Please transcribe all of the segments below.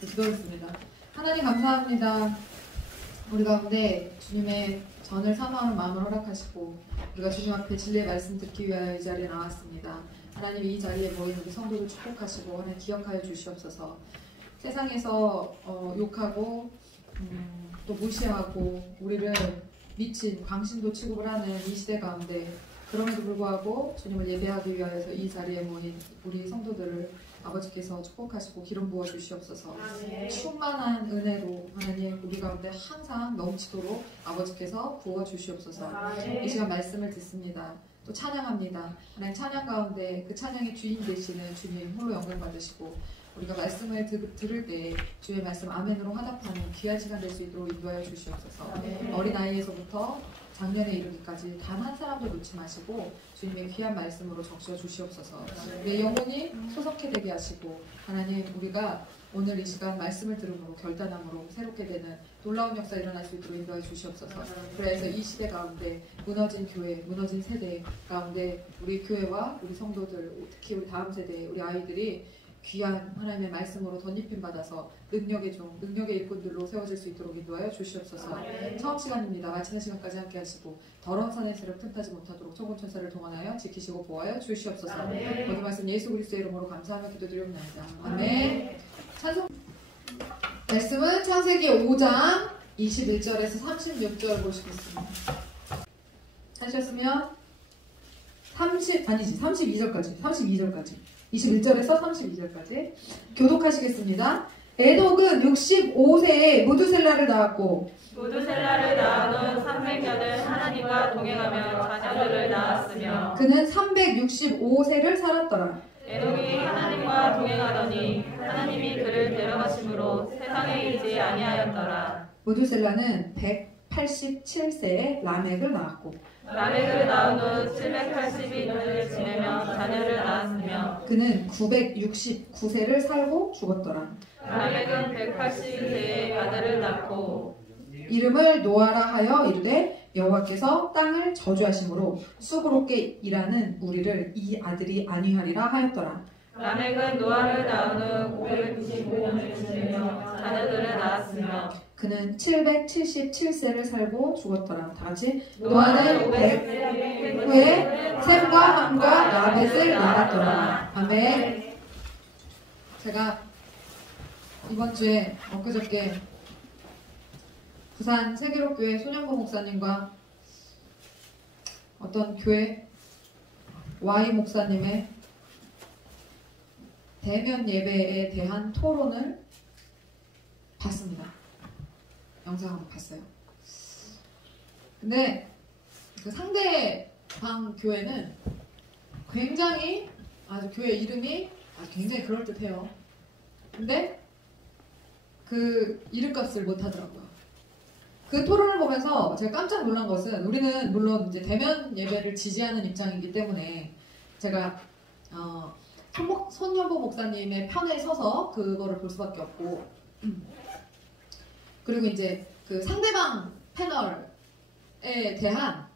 기도하겠습니다. 하나님 감사합니다. 우리 가운데 주님의 전을 사모하는 마음을 허락하시고 우리가 주님 앞에 진리의 말씀 듣기 위하여 이 자리에 나왔습니다. 하나님 이 자리에 모인 우리 성도를 축복하시고 하나님 기억하여 주시옵소서. 세상에서 욕하고 또 무시하고 우리를 미친 광신도 취급을 하는 이 시대 가운데 그럼에도 불구하고 주님을 예배하기 위하여서 이 자리에 모인 우리 성도들을 아버지께서 축복하시고 기름 부어 주시옵소서. 충만한 은혜로 하나님 우리 가운데 항상 넘치도록 아버지께서 부어 주시옵소서. 이 시간 말씀을 듣습니다. 또 찬양합니다. 하나님 찬양 가운데 그 찬양의 주인 되시는 주님 홀로 영광 받으시고 우리가 말씀을 들을 때 주의 말씀 아멘으로 화답하는 귀한 시간 될 수 있도록 인도하여 주시옵소서. 어린아이에서부터 작년에 이르기까지 단 한 사람도 놓지 마시고 주님의 귀한 말씀으로 적셔 주시옵소서. 내 영혼이 소속해 되게 하시고 하나님 우리가 오늘 이 시간 말씀을 들음으로 결단함으로 새롭게 되는 놀라운 역사 일어날 수 있도록 인도해 주시옵소서. 그래서 이 시대 가운데 무너진 교회, 무너진 세대 가운데 우리 교회와 우리 성도들, 특히 우리 다음 세대 우리 아이들이 귀한 하나님의 말씀으로 덧입힘 받아서 능력의 종, 능력의 일꾼들로 세워질 수 있도록 인도하여 주시옵소서. 처음 시간입니다. 마치는 시간까지 함께 하시고 더러운 산의 세력 틈타지 못하도록 천군천사를 동원하여 지키시고 보호하여 주시옵소서. 모든 말씀 예수 그리스도의 이름으로 감사하며 기도드리옵나이다. 아멘. 찬송 말씀은 창세기 5장 21절에서 36절 보시겠습니다. 하셨으면 32절까지 21절에서 32절까지 교독하시겠습니다. 에녹은 65세에 무두셀라를 낳았고 무두셀라를 낳은 후 300년을 하나님과 동행하며 자녀들을 낳았으며 그는 365세를 살았더라. 에녹이 하나님과 동행하더니 하나님이 그를 데려가심으로 세상에 이르지 아니하였더라. 무두셀라는 187세에 라멕을 낳았고 라멕을 낳은 후 782년을 지내며 자녀를 낳았으며 그는 969세를 살고 죽었더라. 라멕은 182세에 아들을 낳고 이름을 노아라 하여 이르되 여호와께서 땅을 저주하심으로 수고롭게 일하는 우리를 이 아들이 안위하리라 하였더라. 라멕은 노아를 낳은 후 595년을 지내며 자녀들을 낳았으며 그는 777세를 살고 죽었더라. 다같이 노아는 100 후에 셈과 함과 야벳을 낳았더라. 아멘. 제가 이번 주에 엊그저께 부산 세계로교회 손영보 목사님과 어떤 교회 Y 목사님의 대면 예배에 대한 토론을 봤습니다. 영상으로 봤어요. 근데 그 상대방 교회는 굉장히 아주 교회 이름이 아주 굉장히 그럴듯해요. 근데 그 이름값을 못하더라고요. 그 토론을 보면서 제가 깜짝 놀란 것은 우리는 물론 이제 대면 예배를 지지하는 입장이기 때문에 제가 손여보 목사님의 편에 서서 그거를 볼 수밖에 없고 그리고 이제 그 상대방 패널에 대한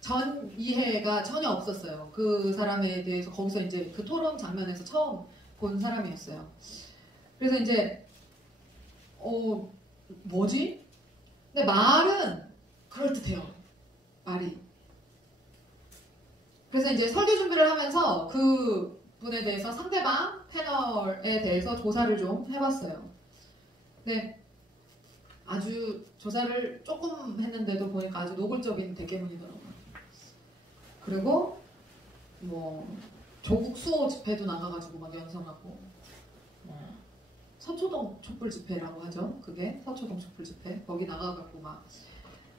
전 이해가 전혀 없었어요. 그 사람에 대해서 거기서 이제 그 토론 장면에서 처음 본 사람이었어요. 그래서 이제 뭐지? 근데 말은 그럴듯해요. 말이. 그래서 이제 설교 준비를 하면서 그 분에 대해서 상대방 패널에 대해서 조사를 좀 해봤어요. 근데 아주 조사를 조금 했는데도 보니까 아주 노골적인 대깨문이더라고요. 그리고 뭐 조국 수호 집회도 나가가지고 막 연설하고 서초동 촛불 집회라고 하죠. 그게 서초동 촛불 집회 거기 나가갖고 막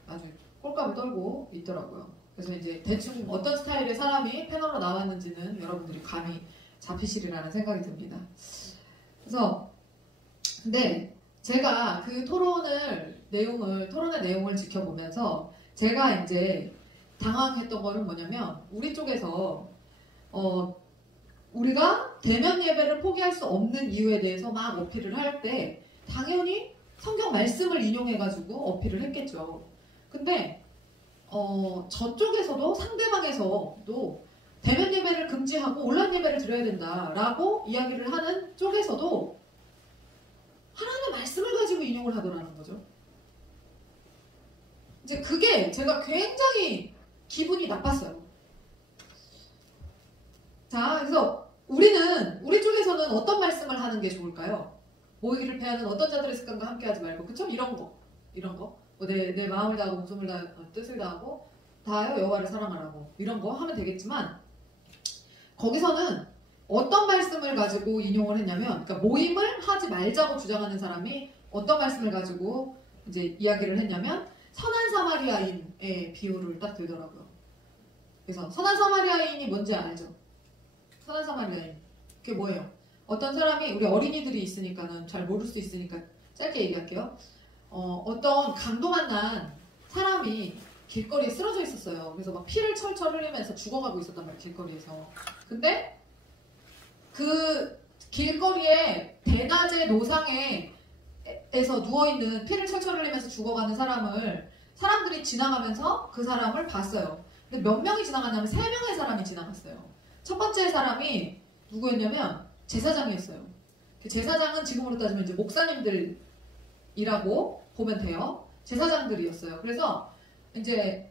아주 꼴값을 떨고 있더라고요. 그래서 이제 대충 어떤 스타일의 사람이 패널로 나왔는지는 여러분들이 감이 잡히시리라는 생각이 듭니다. 그래서 근데 제가 그 토론의 내용을 지켜보면서 제가 이제 당황했던 거는 뭐냐면 우리 쪽에서 우리가 대면 예배를 포기할 수 없는 이유에 대해서 막 어필을 할 때 당연히 성경 말씀을 인용해가지고 어필을 했겠죠. 근데 저쪽에서도 상대방에서도 대면 예배를 금지하고 온라인 예배를 드려야 된다라고 이야기를 하는 쪽에서도 인용을 하더라는 거죠. 이제 그게 제가 굉장히 기분이 나빴어요. 자, 그래서 우리 쪽에서는 어떤 말씀을 하는 게 좋을까요? 모이기를 패하는 어떤 자들의 습관과 함께하지 말고, 그쵸? 이런 거. 뭐 내 마음을 다하고 목숨을 다하고 뜻을 다하고 다하여 여호와를 사랑하라고 이런 거 하면 되겠지만, 거기서는 어떤 말씀을 가지고 인용을 했냐면, 그러니까 모임을 하지 말자고 주장하는 사람이 어떤 말씀을 가지고 이제 이야기를 했냐면 선한 사마리아인의 비유를 딱 들더라고요. 그래서 선한 사마리아인이 뭔지 알죠? 선한 사마리아인 그게 뭐예요? 어떤 사람이, 우리 어린이들이 있으니까는 잘 모를 수 있으니까 짧게 얘기할게요. 어떤 강도 만난 사람이 길거리에 쓰러져 있었어요. 그래서 막 피를 철철 흘리면서 죽어가고 있었단 말이에요, 길거리에서. 근데 그 길거리에 대낮에 노상에서 누워있는 피를 철철 흘리면서 죽어가는 사람들이 지나가면서 그 사람을 봤어요. 근데 몇 명이 지나갔냐면 3명의 사람이 지나갔어요. 첫 번째 사람이 누구였냐면 제사장이었어요. 제사장은 지금으로 따지면 이제 목사님들이라고 보면 돼요. 제사장들이었어요. 그래서 이제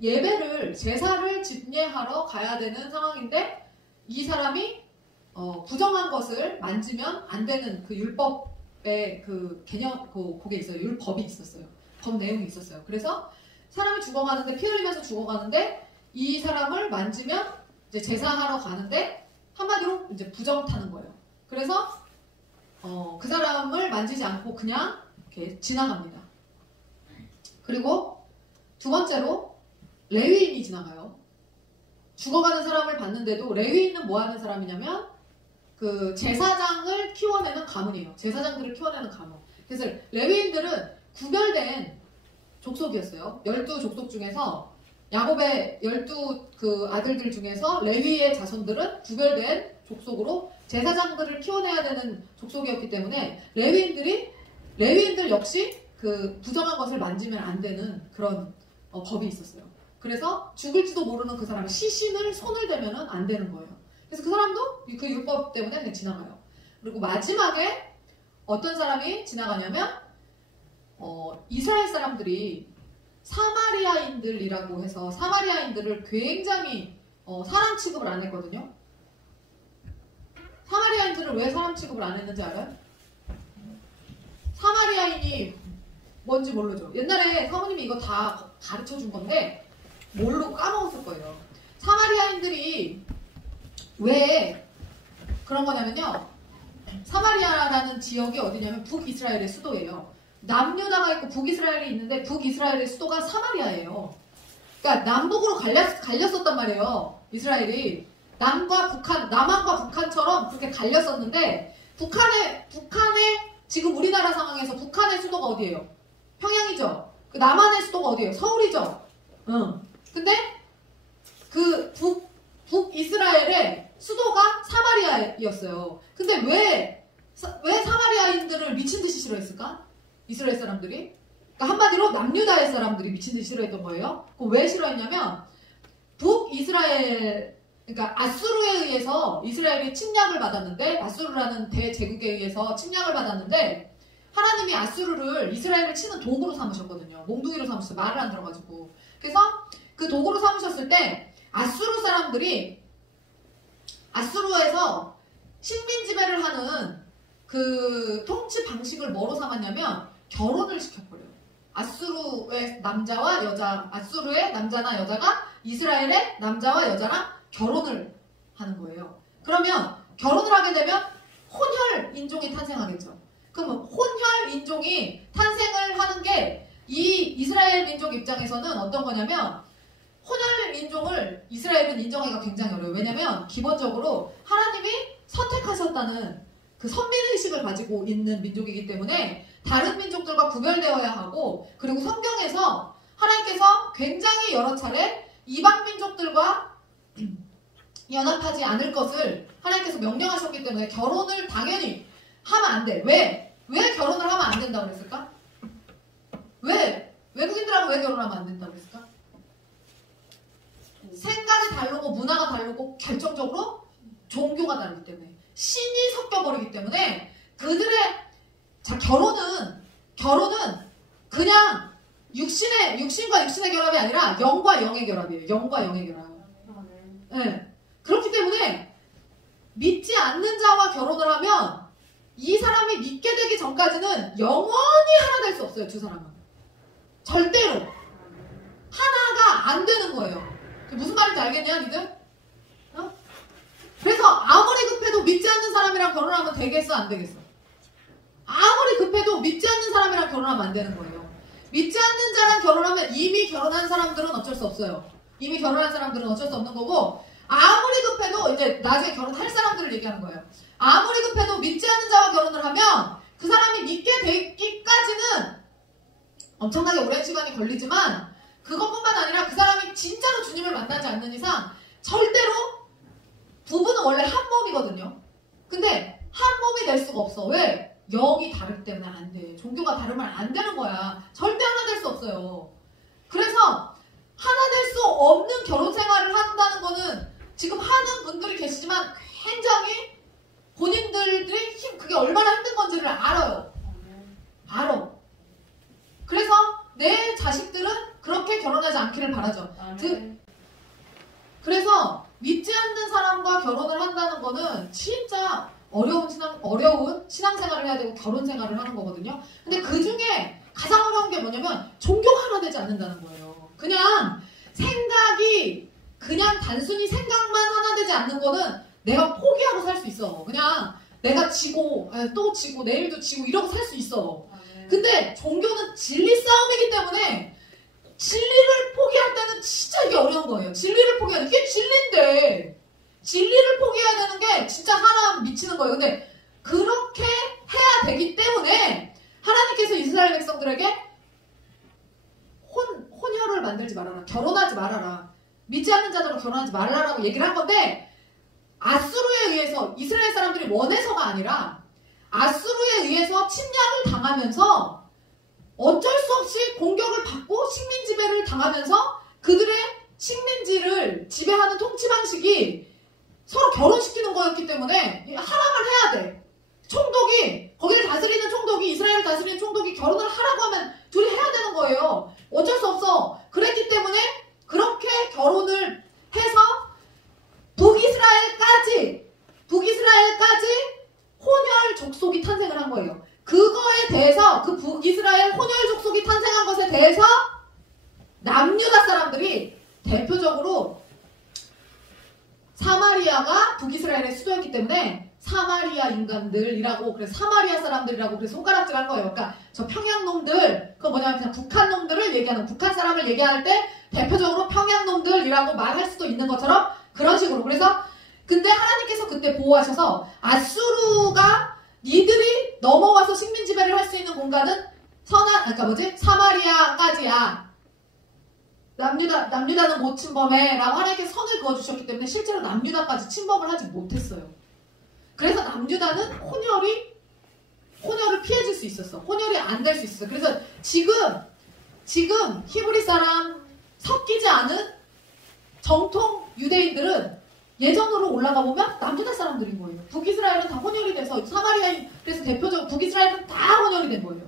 제사를 집례하러 가야 되는 상황인데, 이 사람이 부정한 것을 만지면 안 되는 그 율법의 그 개념, 그게 있어요. 율법이 있었어요. 법 내용이 있었어요. 그래서 사람이 죽어가는데, 피 흘리면서 죽어가는데, 이 사람을 만지면 이제 제사하러 가는데, 한마디로 이제 부정 타는 거예요. 그래서 그 사람을 만지지 않고 그냥 이렇게 지나갑니다. 그리고 두 번째로 레위인이 지나가요. 죽어가는 사람을 봤는데도, 레위인은 뭐 하는 사람이냐면 그 제사장을 키워내는 가문이에요. 제사장들을 키워내는 가문. 그래서 레위인들은 구별된 족속이었어요. 12족속 중에서 야곱의 12그 아들들 중에서 레위의 자손들은 구별된 족속으로 제사장들을 키워내야 되는 족속이었기 때문에 레위인들 역시 그 부정한 것을 만지면 안 되는 그런 법이 있었어요. 그래서 죽을지도 모르는 그 사람의 시신을 손을 대면 안 되는 거예요. 그래서 그 사람도 그 율법 때문에 그냥 지나가요. 그리고 마지막에 어떤 사람이 지나가냐면 이스라엘 사람들이 사마리아인들이라고 해서 사마리아인들을 굉장히 사람 취급을 안 했거든요. 사마리아인들을 왜 사람 취급을 안 했는지 알아요? 사마리아인이 뭔지 모르죠. 옛날에 사모님이 이거 다 가르쳐 준 건데 모르고 까먹었을 거예요. 사마리아인들이 왜 그런 거냐면요, 사마리아라는 지역이 어디냐면 북이스라엘의 수도예요. 남유다가 있고 북이스라엘이 있는데 북이스라엘의 수도가 사마리아예요. 그러니까 남북으로 갈렸었단 말이에요. 이스라엘이 남한과 북한처럼 그렇게 갈렸었는데, 북한의 지금 우리나라 상황에서 북한의 수도가 어디예요? 평양이죠. 그 남한의 수도가 어디예요? 서울이죠. 근데 그 북이스라엘의 수도가 사마리아였어요. 근데 왜 사마리아인들을 미친 듯이 싫어했을까? 이스라엘 사람들이. 그러니까 한마디로 남유다의 사람들이 미친 듯이 싫어했던 거예요. 그럼 왜 싫어했냐면 북이스라엘, 그러니까 아수르에 의해서 이스라엘이 침략을 받았는데, 아수르라는 대제국에 의해서 침략을 받았는데, 하나님이 아수르를 이스라엘을 치는 도구로 삼으셨거든요. 몽둥이로 삼으셨어요. 말을 안 들어가지고. 그래서 그 도구로 삼으셨을 때 아수르 사람들이 아수르에서 식민 지배를 하는 그 통치 방식을 뭐로 삼았냐면 결혼을 시켜버려요. 아수르의 남자나 여자가 이스라엘의 남자와 여자랑 결혼을 하는 거예요. 그러면 결혼을 하게 되면 혼혈 인종이 탄생하겠죠. 그러면 혼혈 인종이 탄생을 하는 게 이 이스라엘 민족 입장에서는 어떤 거냐면, 혼혈 민족을 이스라엘은 인정하기가 굉장히 어려워요. 왜냐면 기본적으로 하나님이 선택하셨다는 그 선민의식을 가지고 있는 민족이기 때문에 다른 민족들과 구별되어야 하고, 그리고 성경에서 하나님께서 굉장히 여러 차례 이방 민족들과 연합하지 않을 것을 하나님께서 명령하셨기 때문에 결혼을 당연히 하면 안 돼. 왜 결혼을 하면 안 된다고 그랬을까? 왜? 외국인들하고 왜 결혼하면 안 된다고 그랬을까? 생각이 다르고 문화가 다르고 결정적으로 종교가 다르기 때문에, 신이 섞여버리기 때문에 그들의 결혼은 결혼은 그냥 육신과 육신의 결합이 아니라 영과 영의 결합이에요. 영과 영의 결합. 네. 그렇기 때문에 믿지 않는 자와 결혼을 하면 이 사람이 믿게 되기 전까지는 영원히 하나 될 수 없어요. 두 사람은. 절대로. 하나가 안 되는 거예요. 무슨 말인지 알겠냐, 니들? 어? 그래서 아무리 급해도 믿지 않는 사람이랑 결혼하면 되겠어, 안 되겠어? 아무리 급해도 믿지 않는 사람이랑 결혼하면 안 되는 거예요. 믿지 않는 자랑 결혼하면 이미 결혼한 사람들은 어쩔 수 없어요. 이미 결혼한 사람들은 어쩔 수 없는 거고, 아무리 급해도 이제 나중에 결혼할 사람들을 얘기하는 거예요. 아무리 급해도 믿지 않는 자와 결혼을 하면 그 사람이 믿게 되기까지는 엄청나게 오랜 시간이 걸리지만 그것뿐만 아니라 그 사람이 진짜로 주님을 만나지 않는 이상 절대로 부부는 원래 한 몸이거든요. 근데 한 몸이 될 수가 없어. 왜? 영이 다르기 때문에 안 돼. 종교가 다르면 안 되는 거야. 절대 하나 될 수 없어요. 그래서 하나 될 수 없는 결혼 생활을 한다는 거는 지금 하는 분들이 계시지만 굉장히 본인들이 그게 얼마나 힘든 건지를 알아요. 알아. 그래서 내 자식들은 그렇게 결혼하지 않기를 바라죠. 그래서 믿지 않는 사람과 결혼을 한다는 거는 진짜 어려운 신앙생활을 해야 되고 결혼 생활을 하는 거거든요. 근데 그 중에 가장 어려운 게 뭐냐면 종교가 하나 되지 않는다는 거예요. 그냥 생각이 그냥 단순히 생각만 하나 되지 않는 거는 내가 포기하고 살 수 있어. 그냥 내가 지고 또 지고 내일도 지고 이러고 살 수 있어. 근데 종교는 진리 싸움이기 때문에 진리를 포기할 때는 진짜 이게 어려운 거예요. 진리를 포기하는 이게 진리인데 진리를 포기해야 되는 게 진짜 하나님 미치는 거예요. 근데 그렇게 해야 되기 때문에 하나님께서 이스라엘 백성들에게 혼혈을 만들지 말아라. 결혼하지 말아라. 믿지 않는 자들로 결혼하지 말라라고 얘기를 한 건데 아수르에 의해서 이스라엘 사람들이 원해서가 아니라 아수르에 의해서 침략을 당하면서 어쩔 수 없이 공격을 받고 식민 지배를 당하면서 그들의 식민지를 지배하는 통치 방식이 서로 결혼시키는 거였기 때문에 하락을 해야 돼. 총독이 거기를 다스리는 총독이 이스라엘을 다스리는 총독이 결혼을 하라고 하면 둘이 해야 되는 거예요. 어쩔 수 없어. 그랬기 때문에 그렇게 결혼을 해서 북이스라엘까지 혼혈 족속이 탄생을 한 거예요. 그거에 대해서 그 북이스라엘 혼혈 족속이 탄생한 것에 대해서 남유다 사람들이 대표적으로 사마리아가 북이스라엘의 수도였기 때문에 사마리아 인간들이라고 그래서 사마리아 사람들이라고 그래서 손가락질 한 거예요. 그러니까 저 평양 놈들 그거 뭐냐면 그냥 북한 놈들을 얘기하는 북한 사람을 얘기할 때 대표적으로 평양 놈들이라고 말할 수도 있는 것처럼 그런 식으로 그래서 근데 하나님께서 그때 보호하셔서 아수르가 니들이 넘어와서 식민 지배를 할 수 있는 공간은 사마리아까지야. 남유다는 못 침범해라고 하나님께서 선을 그어주셨기 때문에 실제로 남유다까지 침범을 하지 못했어요. 그래서 남유다는 혼혈을 피해줄 수 있었어. 혼혈이 안 될 수 있었어. 그래서 지금 히브리 사람 섞이지 않은 정통 유대인들은 예전으로 올라가 보면 남유다 사람들인 거예요. 북이스라엘은 다 혼혈이 돼서 사마리아인 그래서 대표적으로 북이스라엘은 다 혼혈이 된 거예요.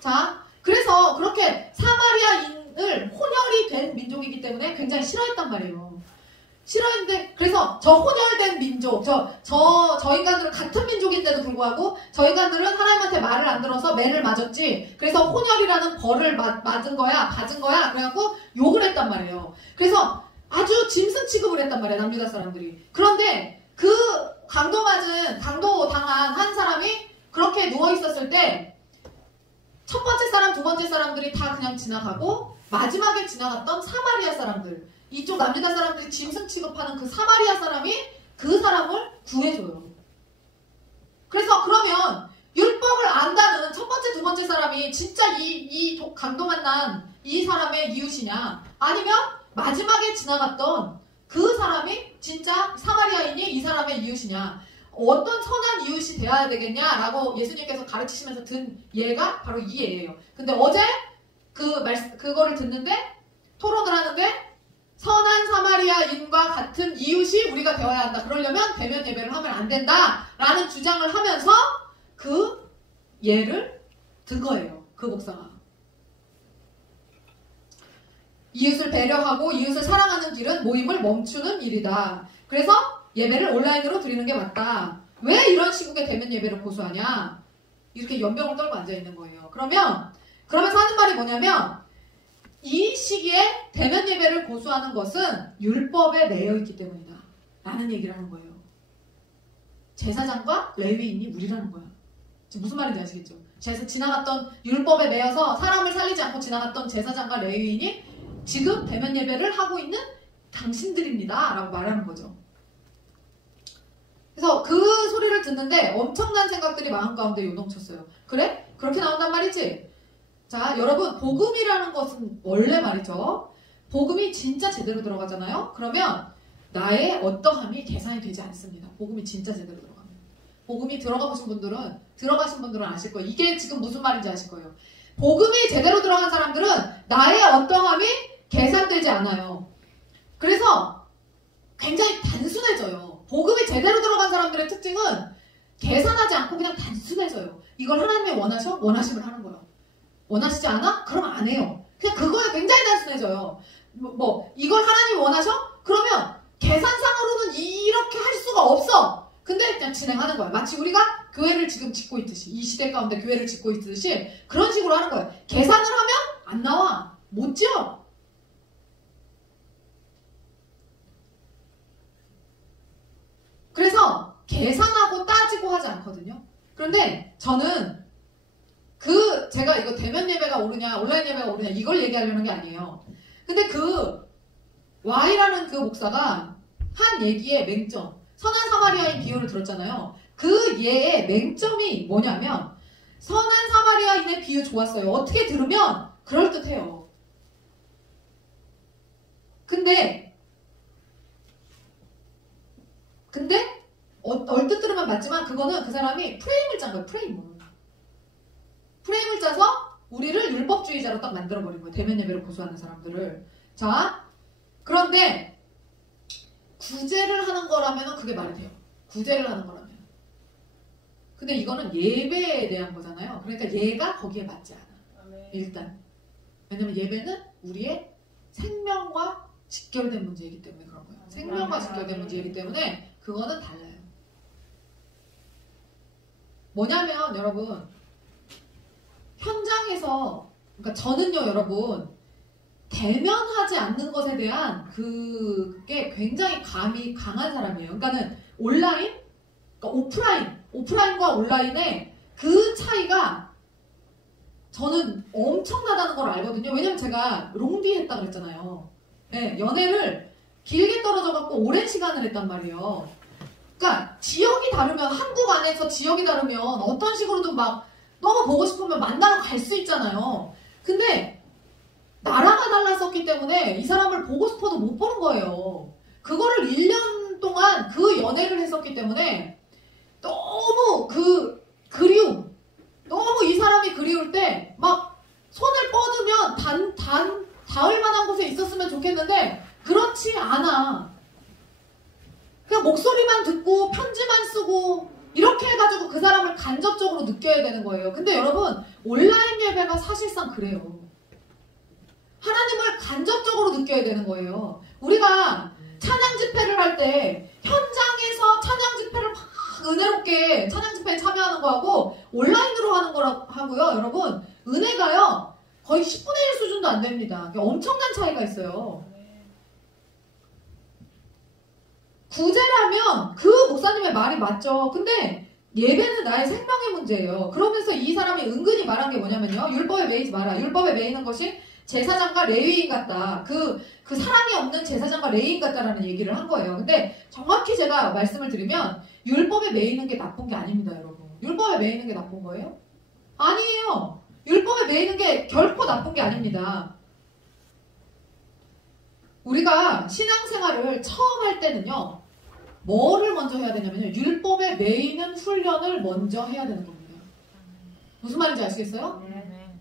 자, 그래서 그렇게 사마리아인을 혼혈이 된 민족이기 때문에 굉장히 싫어했단 말이에요. 싫어했는데 그래서 저 혼혈된 민족, 저 인간들은 같은 민족인데도 불구하고 저 인간들은 하나님한테 말을 안 들어서 매를 맞았지. 그래서 혼혈이라는 벌을 받은 거야. 그래갖고 욕을 했단 말이에요. 그래서 아주 짐승 취급을 했단 말이야, 남유다 사람들이. 그런데 그 강도 당한 한 사람이 그렇게 누워있었을 때 첫 번째 사람, 두 번째 사람들이 다 그냥 지나가고 마지막에 지나갔던 사마리아 사람들, 이쪽 남유다 사람들이 짐승 취급하는 그 사마리아 사람이 그 사람을 구해줘요. 그래서 그러면 율법을 안다는 첫 번째, 두 번째 사람이 진짜 이 강도 만난 이 사람의 이웃이냐 아니면 마지막에 지나갔던 그 사람이 진짜 사마리아인이 이 사람의 이웃이냐 어떤 선한 이웃이 되어야 되겠냐라고 예수님께서 가르치시면서 든 예가 바로 이 예예요. 근데 어제 그거를 듣는데 토론을 하는데 선한 사마리아인과 같은 이웃이 우리가 되어야 한다. 그러려면 대면 예배를 하면 안 된다라는 주장을 하면서 그 예를 그거예요. 그 목사가. 이웃을 배려하고 이웃을 사랑하는 길은 모임을 멈추는 일이다. 그래서 예배를 온라인으로 드리는 게 맞다. 왜 이런 시국에 대면 예배를 고수하냐? 이렇게 연병을 떨고 앉아있는 거예요. 그러면서 하는 말이 뭐냐면 이 시기에 대면 예배를 고수하는 것은 율법에 매여 있기 때문이다. 라는 얘기를 하는 거예요. 제사장과 레위인이 무리라는 거야. 지금 무슨 말인지 아시겠죠? 지나갔던 율법에 매여서 사람을 살리지 않고 지나갔던 제사장과 레위인이 지금 대면 예배를 하고 있는 당신들입니다. 라고 말하는 거죠. 그래서 그 소리를 듣는데 엄청난 생각들이 마음 가운데 요동쳤어요. 그래? 그렇게 나온단 말이지? 자, 여러분, 복음이라는 것은 원래 말이죠. 복음이 진짜 제대로 들어가잖아요? 그러면 나의 어떠함이 계산이 되지 않습니다. 복음이 진짜 제대로 들어가면. 복음이 들어가신 분들은 아실 거예요. 이게 지금 무슨 말인지 아실 거예요. 복음이 제대로 들어간 사람들은 나의 어떠함이 계산되지 않아요. 그래서 굉장히 단순해져요. 복음이 제대로 들어간 사람들의 특징은 계산하지 않고 그냥 단순해져요. 이걸 하나님이 원하셔? 원하시면 하는 거예요. 원하시지 않아? 그럼 안 해요. 그냥 그거에 굉장히 단순해져요. 이걸 하나님이 원하셔? 그러면 계산상으로는 이렇게 할 수가 없어. 근데 그냥 진행하는 거야. 마치 우리가 교회를 지금 짓고 있듯이, 이 시대 가운데 교회를 짓고 있듯이 그런 식으로 하는 거예요. 계산을 하면 안 나와. 못 지어. 그래서 계산하고 따지고 하지 않거든요. 그런데 저는 제가 이거 대면 예배가 오르냐 온라인 예배가 오르냐 이걸 얘기하려는 게 아니에요. 근데 Y라는 그 목사가 한 얘기의 맹점, 선한 사마리아인 비유를 들었잖아요. 그 예의 맹점이 뭐냐면 선한 사마리아인의 비유 좋았어요. 어떻게 들으면 그럴듯해요. 근데 얼뜻 들으면 맞지만 그거는 그 사람이 프레임을 짠 거예요. 프레임을 짜서 우리를 율법주의자로 딱 만들어버린 거예요. 대면 예배를 고수하는 사람들을. 자, 그런데 구제를 하는 거라면 그게 말이 돼요. 구제를 하는 거라면. 근데 이거는 예배에 대한 거잖아요. 그러니까 얘가 거기에 맞지 않아. 일단. 왜냐면 예배는 우리의 생명과 직결된 문제이기 때문에 그런 거예요. 생명과 직결된 문제이기 때문에 그거는 달라요. 뭐냐면 여러분 현장에서 그러니까 저는요 여러분 대면하지 않는 것에 대한 그게 굉장히 감이 강한 사람이에요. 그러니까는 온라인, 그러니까 오프라인과 온라인의 그 차이가 저는 엄청나다는 걸 알거든요. 왜냐면 제가 롱디 했다 그랬잖아요. 네, 연애를 길게 떨어져갖고 오랜 시간을 했단 말이에요. 그러니까 지역이 다르면 한국 안에서 지역이 다르면 어떤 식으로든 막 너무 보고 싶으면 만나러 갈 수 있잖아요. 근데 나라가 달랐었기 때문에 이 사람을 보고 싶어도 못 보는 거예요. 그거를 1년 동안 그 연애를 했었기 때문에 너무 그리움, 너무 이 사람이 그리울 때 막 손을 뻗으면 닿을 만한 곳에 있었으면 좋겠는데 그렇지 않아. 그냥 목소리만 듣고 편지만 쓰고 이렇게 해가지고 그 사람을 간접적으로 느껴야 되는 거예요. 근데 여러분 온라인 예배가 사실상 그래요. 하나님을 간접적으로 느껴야 되는 거예요. 우리가 찬양 집회를 할 때 현장에서 찬양 집회를 막 은혜롭게 찬양 집회에 참여하는 거하고 온라인으로 하는 거하고요. 여러분 은혜가요 거의 10분의 1 수준도 안 됩니다. 엄청난 차이가 있어요. 구제라면 그 목사님의 말이 맞죠. 근데 예배는 나의 생명의 문제예요. 그러면서 이 사람이 은근히 말한 게 뭐냐면요. 율법에 매이지 마라. 율법에 매이는 것이 제사장과 레위인 같다. 그 사랑이 없는 제사장과 레위인 같다라는 얘기를 한 거예요. 근데 정확히 제가 말씀을 드리면 율법에 매이는 게 나쁜 게 아닙니다, 여러분. 율법에 매이는 게 나쁜 거예요? 아니에요. 율법에 매이는 게 결코 나쁜 게 아닙니다. 우리가 신앙생활을 처음 할 때는요. 뭐를 먼저 해야 되냐면요. 율법에 매이는 훈련을 먼저 해야 되는 겁니다. 무슨 말인지 아시겠어요?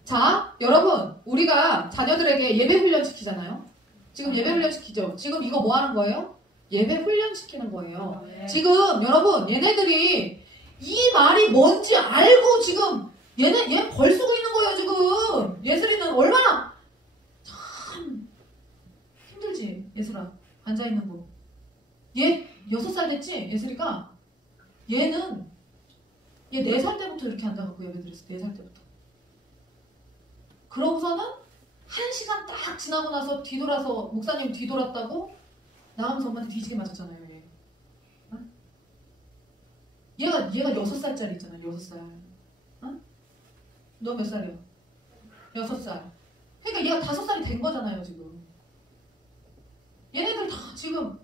자, 여러분 우리가 자녀들에게 예배 훈련 시키잖아요. 지금 예배 훈련 시키죠. 지금 이거 뭐 하는 거예요? 예배 훈련 시키는 거예요. 지금 여러분 얘네들이 이 말이 뭔지 알고 지금 얘 벌 쓰고 있는 됐지? 예슬이가. 얘 4살 때부터 이렇게 한다고 예배 드렸어. 4살 때부터. 그러고서는 1시간 딱 지나고 나서 뒤돌아서 목사님 뒤돌았다고 나가면서 엄마한테 뒤지게 맞았잖아요. 얘. 어? 얘가 6살짜리 있잖아. 6살. 어? 너 몇 살이야? 6살. 그러니까 얘가 5살이 된 거잖아요. 지금. 얘네들 다 지금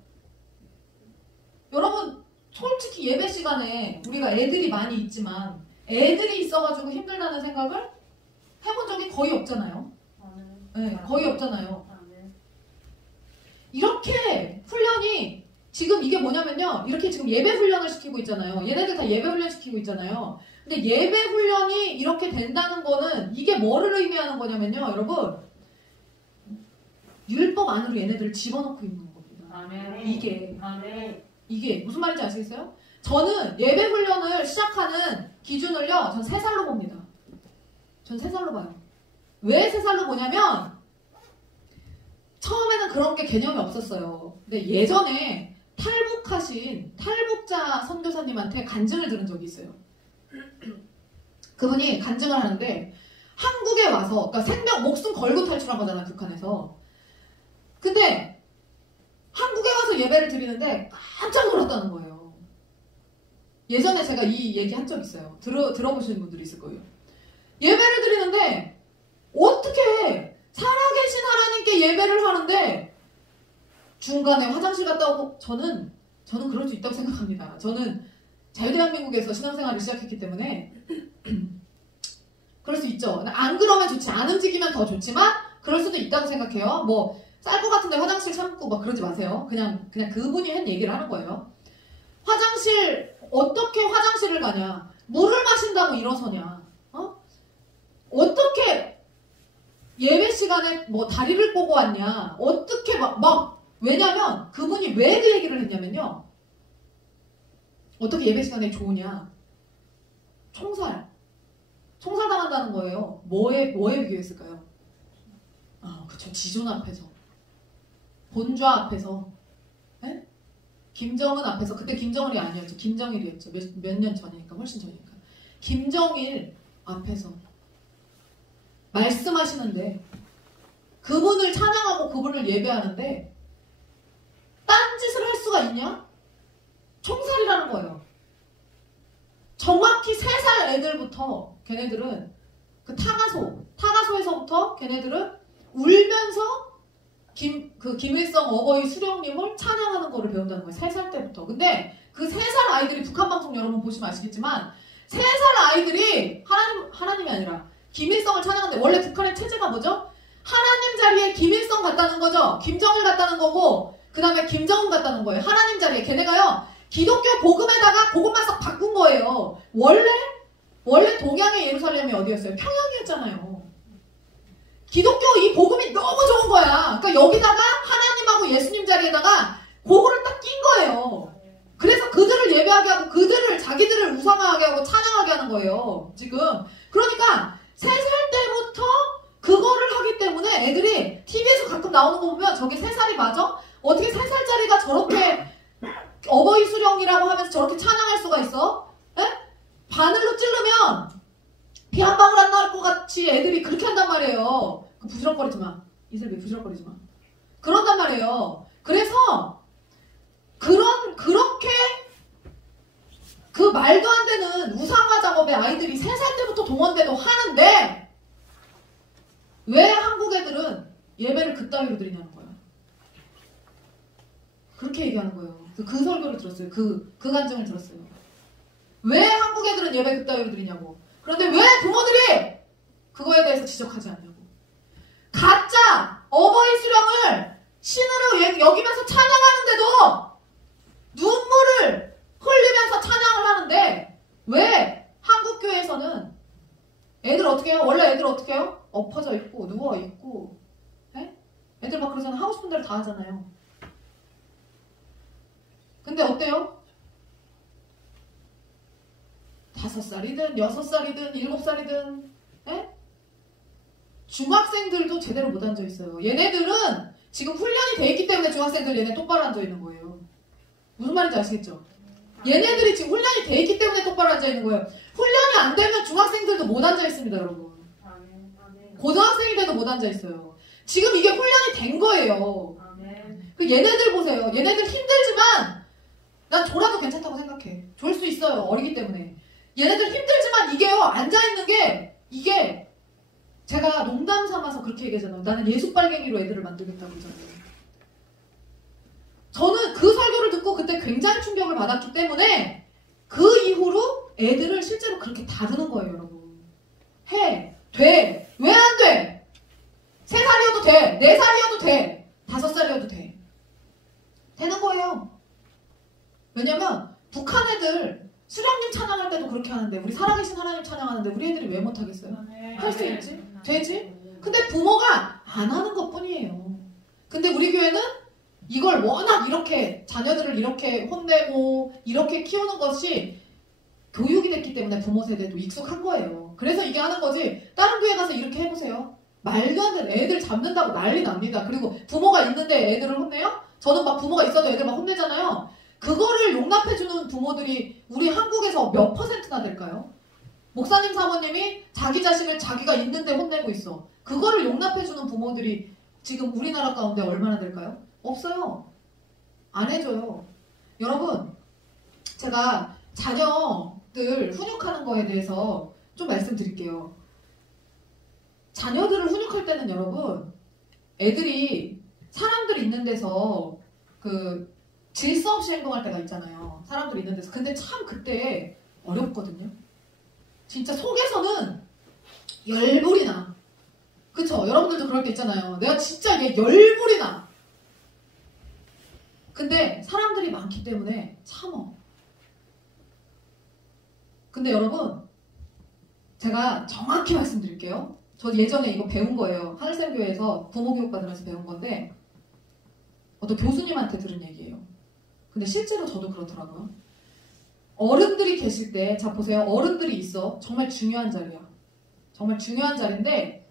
여러분 솔직히 예배 시간에 우리가 애들이 많이 있지만 애들이 있어가지고 힘들다는 생각을 해본 적이 거의 없잖아요. 네, 거의 없잖아요. 이렇게 훈련이 지금 이게 뭐냐면요. 이렇게 지금 예배 훈련을 시키고 있잖아요. 얘네들 다 예배 훈련 시키고 있잖아요. 근데 예배 훈련이 이렇게 된다는 거는 이게 뭐를 의미하는 거냐면요. 여러분 율법 안으로 얘네들을 집어넣고 있는 겁니다. 아멘. 이게 무슨 말인지 아시겠어요? 저는 예배 훈련을 시작하는 기준을요. 전 3살로 봅니다. 전 3살로 봐요. 왜 3살로 보냐면 처음에는 그런 게 개념이 없었어요. 근데 예전에 탈북자 선교사님한테 간증을 들은 적이 있어요. 그분이 간증을 하는데 한국에 와서 그러니까 목숨 걸고 탈출한 거잖아요. 북한에서. 근데 한국에 와서 예배를 드리는데 깜짝 놀랐다는 거예요. 예전에 제가 이 얘기 한 적 있어요. 들어보시는 분들이 있을 거예요. 예배를 드리는데 어떻게 살아계신 하나님께 예배를 하는데 중간에 화장실 갔다 오고 저는 그럴 수 있다고 생각합니다. 저는 자유대한민국에서 신앙생활을 시작했기 때문에 그럴 수 있죠. 안 그러면 좋지. 안 움직이면 더 좋지만 그럴 수도 있다고 생각해요. 뭐 쌀 것 같은데 화장실 참고 막 그러지 마세요. 그냥 그분이 한 얘기를 하는 거예요. 어떻게 화장실을 가냐? 물을 마신다고 일어서냐? 어떻게 예배 시간에 뭐 다리를 꼬고 왔냐? 어떻게 왜냐면 그분이 왜 그 얘기를 했냐면요. 어떻게 예배 시간에 좋으냐? 총살 당한다는 거예요. 뭐에 비교했을까요? 그쵸. 지존 앞에서. 본좌 앞에서. 에? 김정은 앞에서. 그때 김정은이 아니었죠. 김정일이었죠. 몇 년 전이니까. 훨씬 전이니까. 김정일 앞에서. 말씀하시는데 그분을 찬양하고 그분을 예배하는데 딴짓을 할 수가 있냐? 총살이라는 거예요. 정확히 3살 애들부터 걔네들은 그 타가소에서부터 걔네들은 울면서 김일성 어버이 수령님을 찬양하는 거를 배운다는 거예요. 3살 때부터. 근데 그 3살 아이들이 북한 방송 여러분 보시면 아시겠지만 3살 아이들이 하나님이 아니라 김일성을 찬양하는데 원래 북한의 체제가 뭐죠? 하나님 자리에 김일성 같다는 거죠. 김정일 같다는 거고 그 다음에 김정은 같다는 거예요. 하나님 자리에 걔네가요. 기독교 복음에다가 복음만 싹 바꾼 거예요. 원래 동양의 예루살렘이 어디였어요? 평양이었잖아요. 기독교 이 복음이 너무 좋은 거야. 그러니까 여기다가 하나님하고 예수님 자리에다가 그거를 딱 낀 거예요. 그래서 그들을 예배하게 하고 자기들을 우상하게 하고 찬양하게 하는 거예요. 지금. 그러니까 3살 때부터 그거를 하기 때문에 애들이 TV에서 가끔 나오는 거 보면 저게 3살이 맞아? 어떻게 3살짜리가 저렇게 어버이 수령이라고 하면서 저렇게 찬양할 수가 있어? 에? 바늘로 찌르면 피 한 방울 안 나올 것 같이 애들이 그렇게 한단 말이에요. 부스럭거리지 마. 이슬비 부스럭거리지 마. 그런단 말이에요. 그래서 그렇게 그 말도 안 되는 우상화 작업에 아이들이 3살 때부터 동원돼도 하는데 왜 한국 애들은 예배를 그따위로 드리냐는 거야. 그렇게 얘기하는 거예요. 그 설교를 들었어요. 그 간증을 들었어요. 왜 한국 애들은 예배 그따위로 드리냐고. 그런데 왜 부모들이 그거에 대해서 지적하지 않냐고. 가짜 어버이 수령을 신으로 여기면서 찬양하는데도 눈물을 흘리면서 찬양을 하는데 왜 한국 교회에서는 애들 어떻게 해요? 원래 애들 어떻게 해요? 엎어져 있고 누워 있고 애들 막 그러잖아요. 하고 싶은 대로 다 하잖아요. 근데 어때요? 5살이든 6살이든 7살이든 중학생들도 제대로 못 앉아 있어요. 얘네들은 지금 훈련이 돼 있기 때문에 중학생들 얘네 똑바로 앉아 있는 거예요. 무슨 말인지 아시겠죠? 얘네들이 지금 훈련이 돼 있기 때문에 똑바로 앉아 있는 거예요. 훈련이 안 되면 중학생들도 못 앉아 있습니다, 여러분. 고등학생이 돼도 못 앉아 있어요. 지금 이게 훈련이 된 거예요. 그 얘네들 보세요. 얘네들 힘들지만 난 졸아도 괜찮다고 생각해. 졸 수 있어요. 어리기 때문에. 얘네들 힘들지만 이게요. 앉아있는 게 이게 제가 농담 삼아서 그렇게 얘기하잖아요. 나는 예수빨갱이로 애들을 만들겠다고 그러잖아요. 저는 그 설교를 듣고 그때 굉장히 충격을 받았기 때문에 그 이후로 애들을 실제로 그렇게 다루는 거예요, 여러분. 해. 돼. 왜 안 돼? 3살이어도 돼. 4살이어도 돼. 5살이어도 돼. 되는 거예요. 왜냐면 북한 애들 수령님 찬양할 때도 그렇게 하는데 우리 살아계신 하나님 찬양하는데 우리 애들이 왜 못하겠어요? 할 수 있지? 되지? 근데 부모가 안 하는 것뿐이에요. 근데 우리 교회는 이걸 워낙 이렇게 자녀들을 이렇게 혼내고 이렇게 키우는 것이 교육이 됐기 때문에 부모 세대도 익숙한 거예요. 그래서 이게 하는 거지. 다른 교회 가서 이렇게 해보세요. 말도 안 되는 애들 잡는다고 난리 납니다. 그리고 부모가 있는데 애들을 혼내요? 저는 막 부모가 있어도 애들 막 혼내잖아요. 그거를 용납해주는 부모들이 우리 한국에서 몇 퍼센트나 될까요? 목사님 사모님이 자기 자식을 자기가 있는데 혼내고 있어. 그거를 용납해주는 부모들이 지금 우리나라 가운데 얼마나 될까요? 없어요. 안 해줘요. 여러분, 제가 자녀들 훈육하는 거에 대해서 좀 말씀드릴게요. 자녀들을 훈육할 때는 여러분, 애들이 사람들 있는 데서 그 질서 없이 행동할 때가 있잖아요. 사람들 있는 데서. 근데 참 그때 어렵거든요. 진짜 속에서는 열불이 나. 그쵸? 여러분들도 그럴 때 있잖아요. 내가 진짜 얘 열불이 나. 근데 사람들이 많기 때문에 참어. 근데 여러분, 제가 정확히 말씀드릴게요. 저 예전에 이거 배운 거예요. 하늘샘교회에서 부모교육 받으면서 배운 건데 어떤 교수님한테 들은 얘기예요. 근데 실제로 저도 그렇더라고요. 어른들이 계실 때, 자 보세요. 어른들이 있어. 정말 중요한 자리야. 정말 중요한 자리인데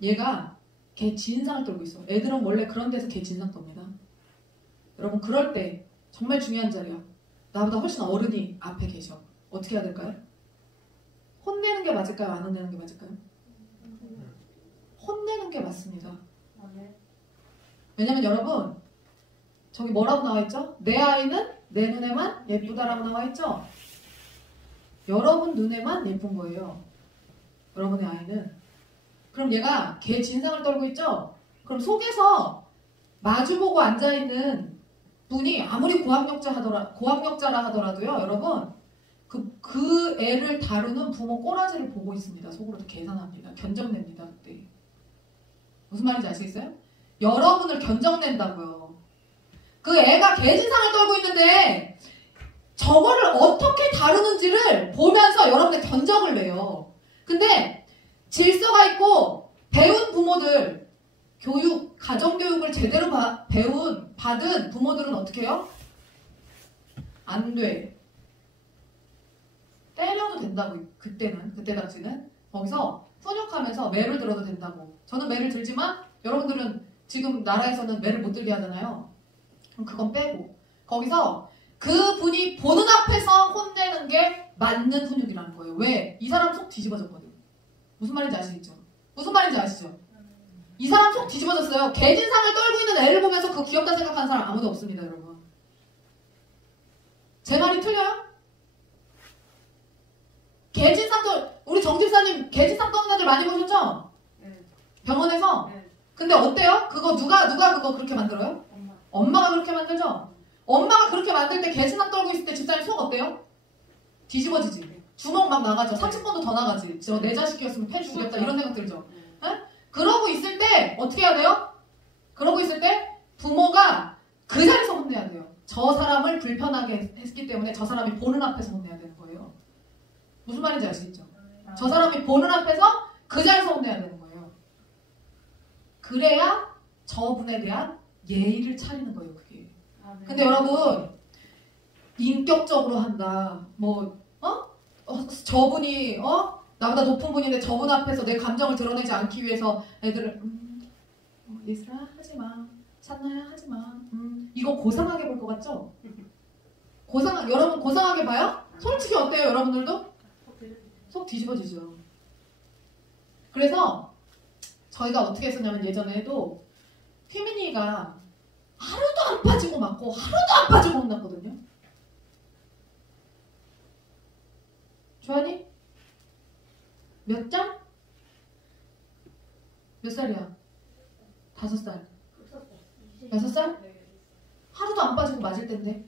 얘가 걔 진상을 떨고 있어. 애들은 원래 그런 데서 걔 진상 떱니다. 여러분 그럴 때 정말 중요한 자리야. 나보다 훨씬 어른이 앞에 계셔. 어떻게 해야 될까요? 혼내는 게 맞을까요? 안 혼내는 게 맞을까요? 혼내는 게 맞습니다. 왜냐면 여러분 저기 뭐라고 나와있죠? 내 아이는 내 눈에만 예쁘다라고 나와있죠? 여러분 눈에만 예쁜 거예요. 여러분의 아이는. 그럼 얘가 걔 진상을 떨고 있죠? 그럼 속에서 마주보고 앉아있는 분이 아무리 고학력자라 하더라도요, 여러분 그 애를 다루는 부모 꼬라지를 보고 있습니다. 속으로 계산합니다. 견적냅니다. 그때. 무슨 말인지 아시겠어요? 여러분을 견적낸다고요. 그 애가 개진상을 떨고 있는데 저거를 어떻게 다루는지를 보면서 여러분의 견적을 내요. 근데 질서가 있고 배운 부모들, 교육, 가정교육을 제대로 받은 부모들은 어떻게 해요? 안 돼. 때려도 된다고. 그때 당시는 거기서 훈육하면서 매를 들어도 된다고. 저는 매를 들지만 여러분들은 지금 나라에서는 매를 못 들게 하잖아요. 그럼 그건 빼고 거기서 그분이 보는 앞에서 혼내는 게 맞는 훈육이라는 거예요. 왜? 이 사람 속 뒤집어졌거든. 무슨 말인지 아시겠죠? 무슨 말인지 아시죠? 이 사람 속 뒤집어졌어요. 개진상을 떨고 있는 애를 보면서 그거 귀엽다 생각하는 사람 아무도 없습니다, 여러분. 제 말이 틀려요? 우리 정집사님 개진상 떠는 애들 많이 보셨죠? 병원에서? 근데 어때요? 그거 누가 그거 그렇게 만들어요? 엄마가 그렇게 만들죠? 엄마가 그렇게 만들 때 개진상 떨고 있을 때 집사님 속 어때요? 뒤집어지지. 주먹 막 나가죠. 30번도 더 나가지. 저 내 자식이었으면 패 주겠다 이런 생각 들죠? 에? 그러고 있을 때 어떻게 해야 돼요? 그러고 있을 때 부모가 그 자리에서 혼내야 돼요. 저 사람을 불편하게 했기 때문에 저 사람이 보는 앞에서 혼내야 되는 거예요. 무슨 말인지 아시겠죠? 저 사람이 보는 앞에서 그 자리에서 혼내야 되는 거예요. 그래야 저분에 대한 예의를 차리는 거예요, 그게. 근데 여러분, 인격적으로 한다. 저분이, 나보다 높은 분인데 저분 앞에서 내 감정을 드러내지 않기 위해서 애들을, 예슬아, 하지 마. 샀나야, 하지 마. 이거 고상하게 볼 것 같죠? 여러분 고상하게 봐요? 솔직히 어때요, 여러분들도? 속 뒤집어지죠. 그래서 저희가 어떻게 했었냐면 예전에도 휘민이가 하루도 안 빠지고 맞고 하루도 안 빠지고 혼났거든요. 조한이? 몇 장? 몇 살이야? 5살. 6살? 하루도 안 빠지고 맞을 텐데.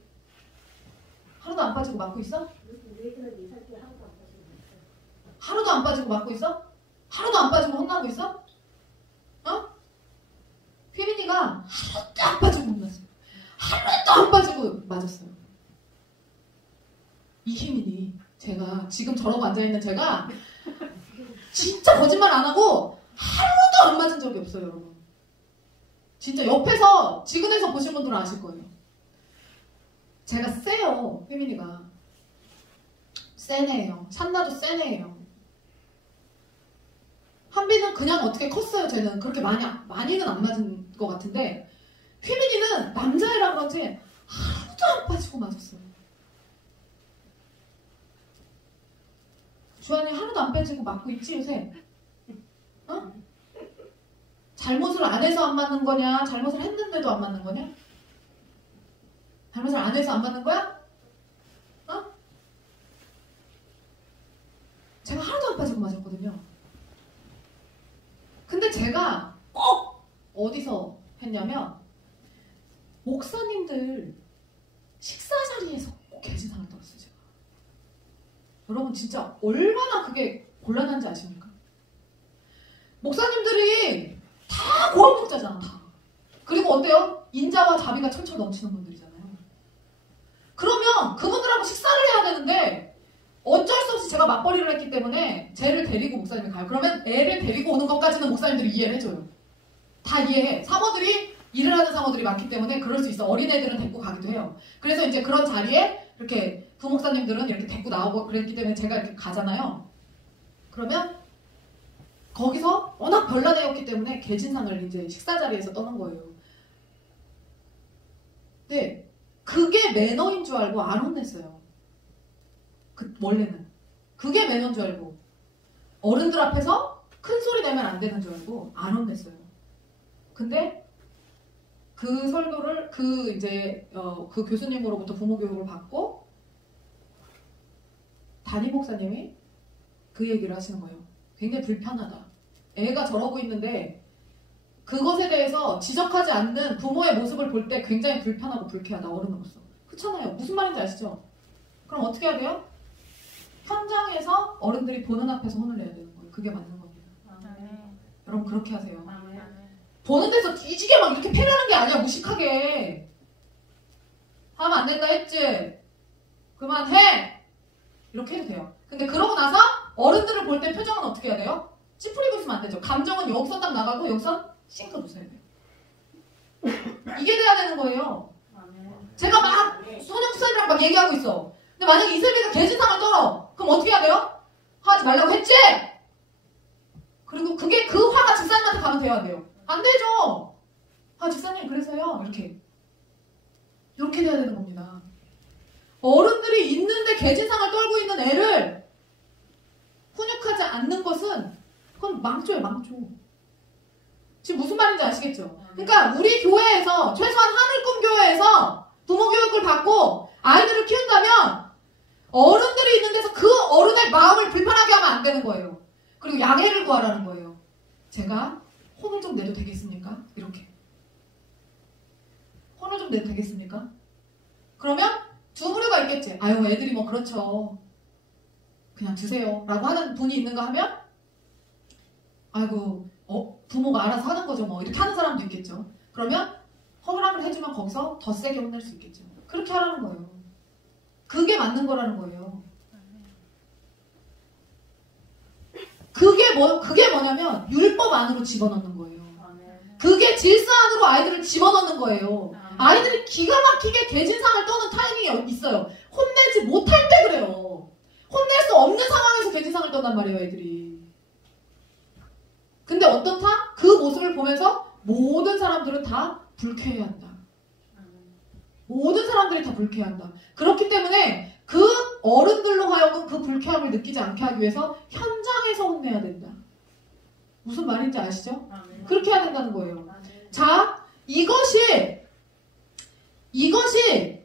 하루도 안 빠지고 맞고 있어? 하루도 안 빠지고 맞고 있어? 하루도 안 빠지고 혼나고 있어? 어? 휘민이가 하루도 안 빠지고 혼났어요. 하루도 안 빠지고 맞았어요. 이 휘민이 제가 지금 저러고 앉아있는 제가 진짜 거짓말 안 하고 하루도 안 맞은 적이 없어요, 여러분. 진짜 옆에서 지근해서 보신 분들은 아실 거예요. 제가 세요, 휘민이가. 센 애예요. 샨나도 센 애예요. 한비는 그냥 어떻게 컸어요, 쟤는. 그렇게 많이는 안 맞은 것 같은데 휘민이는 남자애라 그런지 하루도 안 빠지고 맞았어요. 주한이 하루도 안 빠지고 맞고 있지, 요새? 어? 잘못을 안 해서 안 맞는 거냐? 잘못을 했는데도 안 맞는 거냐? 잘못을 안 해서 안 맞는 거야? 어? 제가 하루도 안 빠지고 맞았거든요. 근데 제가 꼭 어디서 했냐면 목사님들 식사 자리에서 꼭 개진상을 떨었어요, 제가. 여러분 진짜 얼마나 그게 곤란한지 아십니까? 목사님들이 다 고학력자잖아, 다. 그리고 어때요? 인자와 자비가 철철 넘치는 분들이잖아요. 그러면 그분들하고 식사를 해야 되는데 어쩔 수 없이 제가 맞벌이를 했기 때문에 쟤를 데리고 목사님이 가요. 그러면 애를 데리고 오는 것까지는 목사님들이 이해를 해줘요. 다 이해해. 사모들이 일을 하는 사모들이 많기 때문에 그럴 수 있어. 어린애들은 데리고 가기도 해요. 그래서 이제 그런 자리에 이렇게 부목사님들은 이렇게 데리고 나오고 그랬기 때문에 제가 이렇게 가잖아요. 그러면 거기서 워낙 별난 애였기 때문에 개진상을 이제 식사 자리에서 떠는 거예요. 근데 그게 매너인 줄 알고 안 혼냈어요. 원래는 그게 매너인 줄 알고 어른들 앞에서 큰 소리 내면 안 되는 줄 알고 안 혼냈어요. 근데 그 설교를 그 교수님으로부터 부모 교육을 받고 담임 목사님이 그 얘기를 하시는 거예요. 굉장히 불편하다. 애가 저러고 있는데 그것에 대해서 지적하지 않는 부모의 모습을 볼 때 굉장히 불편하고 불쾌하다, 어른으로서. 그렇잖아요. 무슨 말인지 아시죠? 그럼 어떻게 해야 돼요? 현장에서 어른들이 보는 앞에서 혼을 내야 되는 거예요. 그게 맞는 겁니다. 여러분 그렇게 하세요. 보는 데서 뒤지게 막 이렇게 패라는 게 아니야. 무식하게. 하면 안 된다 했지? 그만해! 이렇게 해도 돼요. 근데 그러고 나서 어른들을 볼 때 표정은 어떻게 해야 돼요? 찌푸리고 있으면 안 되죠. 감정은 여기서 딱 나가고 여기서 싱크 놓으셔야 돼요. 이게 돼야 되는 거예요. 제가 막 소녀수사님이랑 막 얘기하고 있어. 근데 만약에 이슬비가 개진상을 떨어. 그럼 어떻게 해야 돼요? 하지 말라고 했지? 그리고 그게 그 화가 집사님한테 가면 돼야 돼요. 안 되죠. 아, 집사님 그래서요. 이렇게 돼야 되는 겁니다. 어른들이 있는데 개진상을 떨고 있는 애를 훈육하지 않는 것은 그건 망조예요, 망조. 지금 무슨 말인지 아시겠죠? 그러니까 우리 교회에서 최소한 하늘꿈 교회에서 부모 교육을 받고 아이들을 키운다면 어른들이 있는 데서 그 어른의 마음을 불편하게 하면 안 되는 거예요. 그리고 양해를 구하라는 거예요. 제가 혼을 좀 내도 되겠습니까? 이렇게. 혼을 좀 내도 되겠습니까? 그러면 두 부류가 있겠지. 아유, 애들이 뭐 그렇죠. 그냥 두세요. 라고 하는 분이 있는가 하면 아이고, 부모가 알아서 하는 거죠. 뭐 이렇게 하는 사람도 있겠죠. 그러면 허락을 해주면 거기서 더 세게 혼낼 수 있겠죠. 그렇게 하라는 거예요. 그게 맞는 거라는 거예요. 그게 뭐냐면 율법 안으로 집어넣는 거예요. 그게 질서 안으로 아이들을 집어넣는 거예요. 아이들이 기가 막히게 개진상을 떠는 타이밍이 있어요. 혼내지 못할 때 그래요. 혼낼 수 없는 상황에서 개진상을 떤단 말이에요, 애들이. 근데 어떻다? 그 모습을 보면서 모든 사람들은 다 불쾌해한다. 모든 사람들이 다 불쾌한다. 그렇기 때문에 그 어른들로 하여금 그 불쾌함을 느끼지 않게 하기 위해서 현장에서 혼내야 된다. 무슨 말인지 아시죠? 그렇게 해야 된다는 거예요. 자, 이것이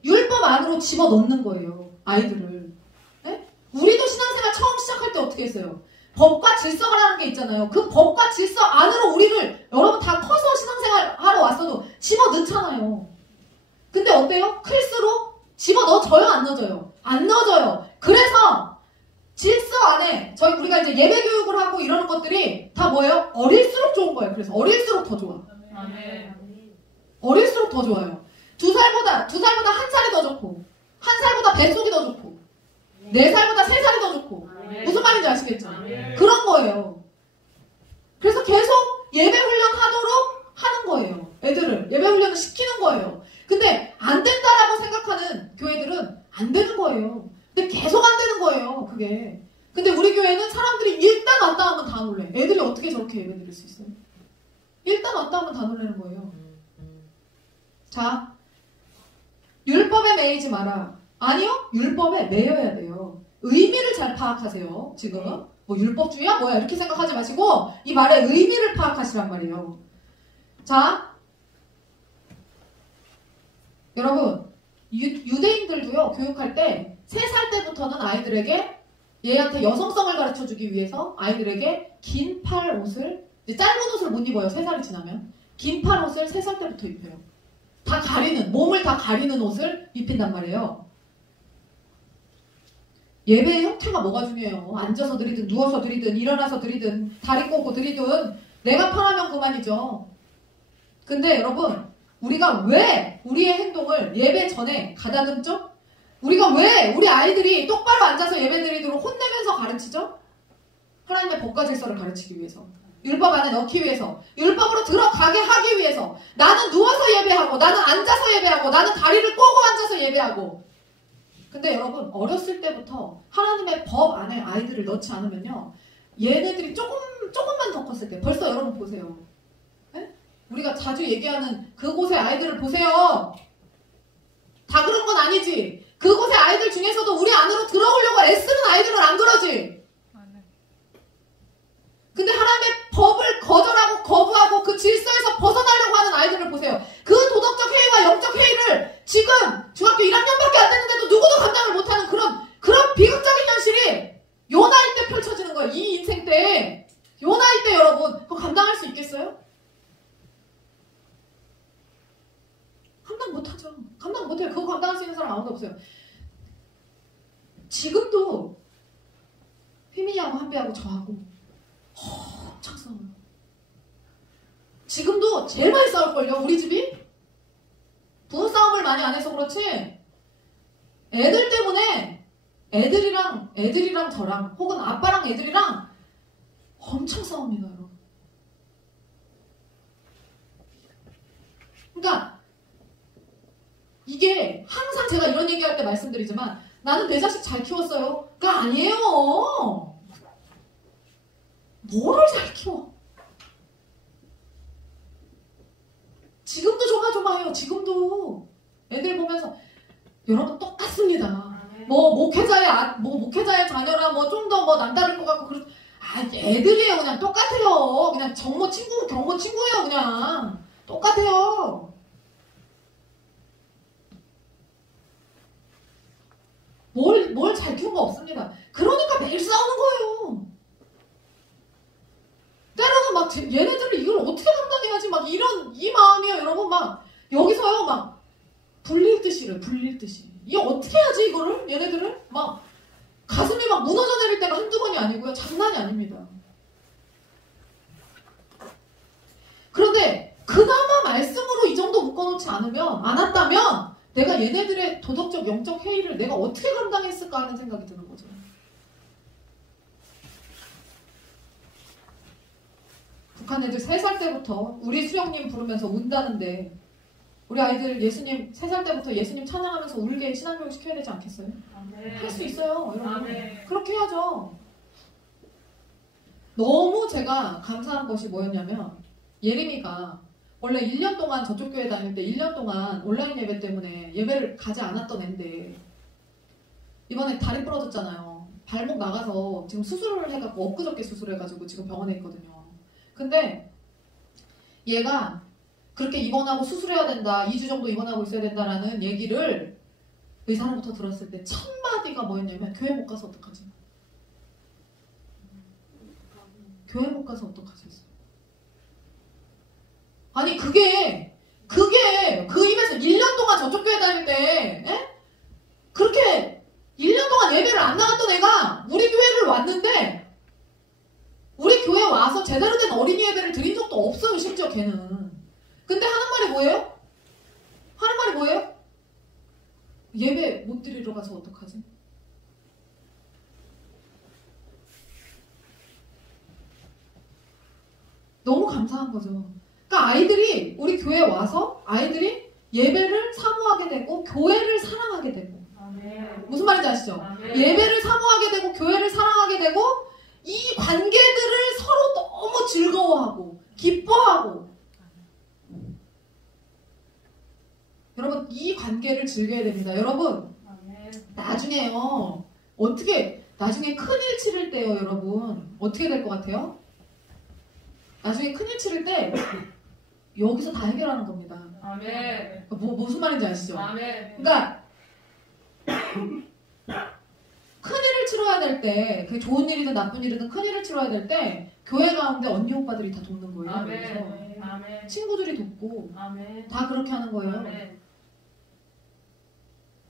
율법 안으로 집어넣는 거예요. 아이들을. 네? 우리도 신앙생활 처음 시작할 때 어떻게 했어요? 법과 질서라는 게 있잖아요. 그 법과 질서 안으로 우리를 여러분 다 커서 신앙생활 하러 왔어도 집어넣잖아요. 근데 어때요? 클수록 집어넣어져요? 안 넣어져요? 안 넣어져요. 그래서 질서 안에 우리가 이제 예배 교육을 하고 이러는 것들이 다 뭐예요? 어릴수록 좋은 거예요. 그래서 어릴수록 더 좋아. 어릴수록 더 좋아요. 2살보다 1살이 더 좋고 1살보다 뱃속이 더 좋고 4살보다 3살이 더 좋고 무슨 말인지 아시겠죠? 그런 거예요. 그래서 계속 예배 훈련하도록 하는 거예요. 애들을 예배 훈련을 시키는 거예요. 근데 안 된다라고 생각하는 교회들은 안 되는 거예요. 근데 계속 안 되는 거예요. 그게. 근데 우리 교회는 사람들이 일단 왔다 하면 다 놀래. 애들이 어떻게 저렇게 예배 드릴 수 있어요? 일단 왔다 하면 다 놀라는 거예요. 자, 율법에 매이지 마라. 아니요, 율법에 매여야 돼요. 의미를 잘 파악하세요. 지금 뭐 율법주의야 뭐야 이렇게 생각하지 마시고 이 말의 의미를 파악하시란 말이에요. 자, 여러분 유대인들도요 교육할 때 3살 때부터는 아이들에게 얘한테 여성성을 가르쳐주기 위해서 아이들에게 긴 팔 옷을 짧은 옷을 못 입어요. 3살이 지나면 긴 팔 옷을 3살 때부터 입혀요. 다 가리는 몸을 다 가리는 옷을 입힌단 말이에요. 예배의 형태가 뭐가 중요해요? 앉아서 드리든 누워서 드리든 일어나서 드리든 다리 꼬고 드리든 내가 편하면 그만이죠. 근데 여러분 우리가 왜 우리의 행동을 예배 전에 가다듬죠? 우리가 왜 우리 아이들이 똑바로 앉아서 예배 드리도록 혼내면서 가르치죠? 하나님의 법과 질서를 가르치기 위해서 율법 안에 넣기 위해서 율법으로 들어가게 하기 위해서 나는 누워서 예배하고 나는 앉아서 예배하고 나는 다리를 꼬고 앉아서 예배하고 근데 여러분 어렸을 때부터 하나님의 법 안에 아이들을 넣지 않으면요 얘네들이 조금만 더 컸을 때 벌써 여러분 보세요. 네? 우리가 자주 얘기하는 그곳의 아이들을 보세요. 다 그런 건 아니지. 그곳의 아이들 중에서도 우리 안으로 들어오려고 애쓰는 아이들은 안 그러지. 근데 하나님의 법을 거절하고 거부하고 그 질서에서 벗어나려고 하는 아이들을 보세요. 그 도덕적 해이와 영적 해이를 지금 중학교 1학년밖에 안 됐는데도 누구도 감당을 못하는 그런 비극적인 현실이 요 나이 때 펼쳐지는 거예요. 이 인생 때. 요 나이 때 여러분 그거 감당할 수 있겠어요? 감당 못하죠. 감당 못해요. 그거 감당할 수 있는 사람 아무도 없어요. 지금도 휘민이하고 한배하고 저하고 엄청 싸워요. 지금도 제일 많이 싸울걸요. 우리 집이 부부싸움을 많이 안 해서 그렇지 애들 때문에 애들이랑 저랑 혹은 아빠랑 애들이랑 엄청 싸웁니다. 여러분. 그러니까 이게 항상 제가 이런 얘기할 때 말씀드리지만 나는 내 자식 잘 키웠어요. 그러니까 아니에요. 뭐를 잘 키워? 지금도 조마조마해요. 지금도 애들 보면서 여러분 똑같습니다. 뭐 목회자의 자녀라 뭐 좀 더 뭐 남다를 것 같고 애들이에요. 그냥 똑같아요. 그냥 경모 친구예요. 그냥 똑같아요. 뭘 잘 키운 거 없습니다. 그러니까 매일 싸우는 거예요. 때로는 막 얘네들을 이걸 어떻게 감당해야지 막 이 마음이에요. 여러분 막 여기서요 막 불릴 듯이 이게 어떻게 해야지 이거를 얘네들을 막 가슴이 막 무너져 내릴 때가 한두 번이 아니고요. 장난이 아닙니다. 그런데 그나마 말씀으로 이 정도 묶어놓지 않았다면 내가 얘네들의 도덕적 영적 해이를 내가 어떻게 감당했을까 하는 생각이 드는 거죠. 북한 애들 3살 때부터 우리 수영님 부르면서 운다는데 우리 아이들 3살 때부터 예수님 찬양하면서 울게 신앙교육 시켜야 되지 않겠어요? 할 수 있어요. 여러분. 그렇게 해야죠. 너무 제가 감사한 것이 뭐였냐면 예림이가 원래 1년 동안 저쪽 교회 다닐 때 1년 동안 온라인 예배 때문에 예배를 가지 않았던 애인데 이번에 다리 부러졌잖아요. 발목 나가서 지금 수술을 해갖고 엊그저께 수술해가지고 지금 병원에 있거든요. 근데 얘가 그렇게 입원하고 수술해야 된다, 2주 정도 입원하고 있어야 된다라는 얘기를 의사로부터 들었을 때 첫 마디가 뭐였냐면 교회 못 가서 어떡하지? 교회 못 가서 어떡하지? 아니 그게 그 입에서 1년 동안 저쪽 교회 다닐 때 그렇게 1년 동안 예배를 안 나갔던 애가 우리 교회를 왔는데 우리 교회 와서 제대로 된 어린이 예배를 드린 적도 없어요. 심지어 걔는. 근데 하는 말이 뭐예요? 하는 말이 뭐예요? 예배 못 드리러 가서 어떡하지? 너무 감사한 거죠. 그러니까 아이들이 우리 교회에 와서 아이들이 예배를 사모하게 되고 교회를 사랑하게 되고 무슨 말인지 아시죠? 예배를 사모하게 되고 교회를 사랑하게 되고 이 관계들을 서로 너무 즐거워하고 기뻐하고 여러분 이 관계를 즐겨야 됩니다. 여러분 나중에요 어떻게 나중에 큰일 치를 때요 여러분 어떻게 될 것 같아요? 나중에 큰일 치를 때 여기서 다 해결하는 겁니다. 아멘. 무슨 말인지 아시죠? 아멘. 그러니까 큰일을 치러야 될 때, 그게 좋은 일이든 나쁜 일이든 큰일을 치러야 될 때 교회 가운데 언니 오빠들이 다 돕는 거예요. 아멘. 아멘. 친구들이 돕고 아멘. 다 그렇게 하는 거예요. 아멘.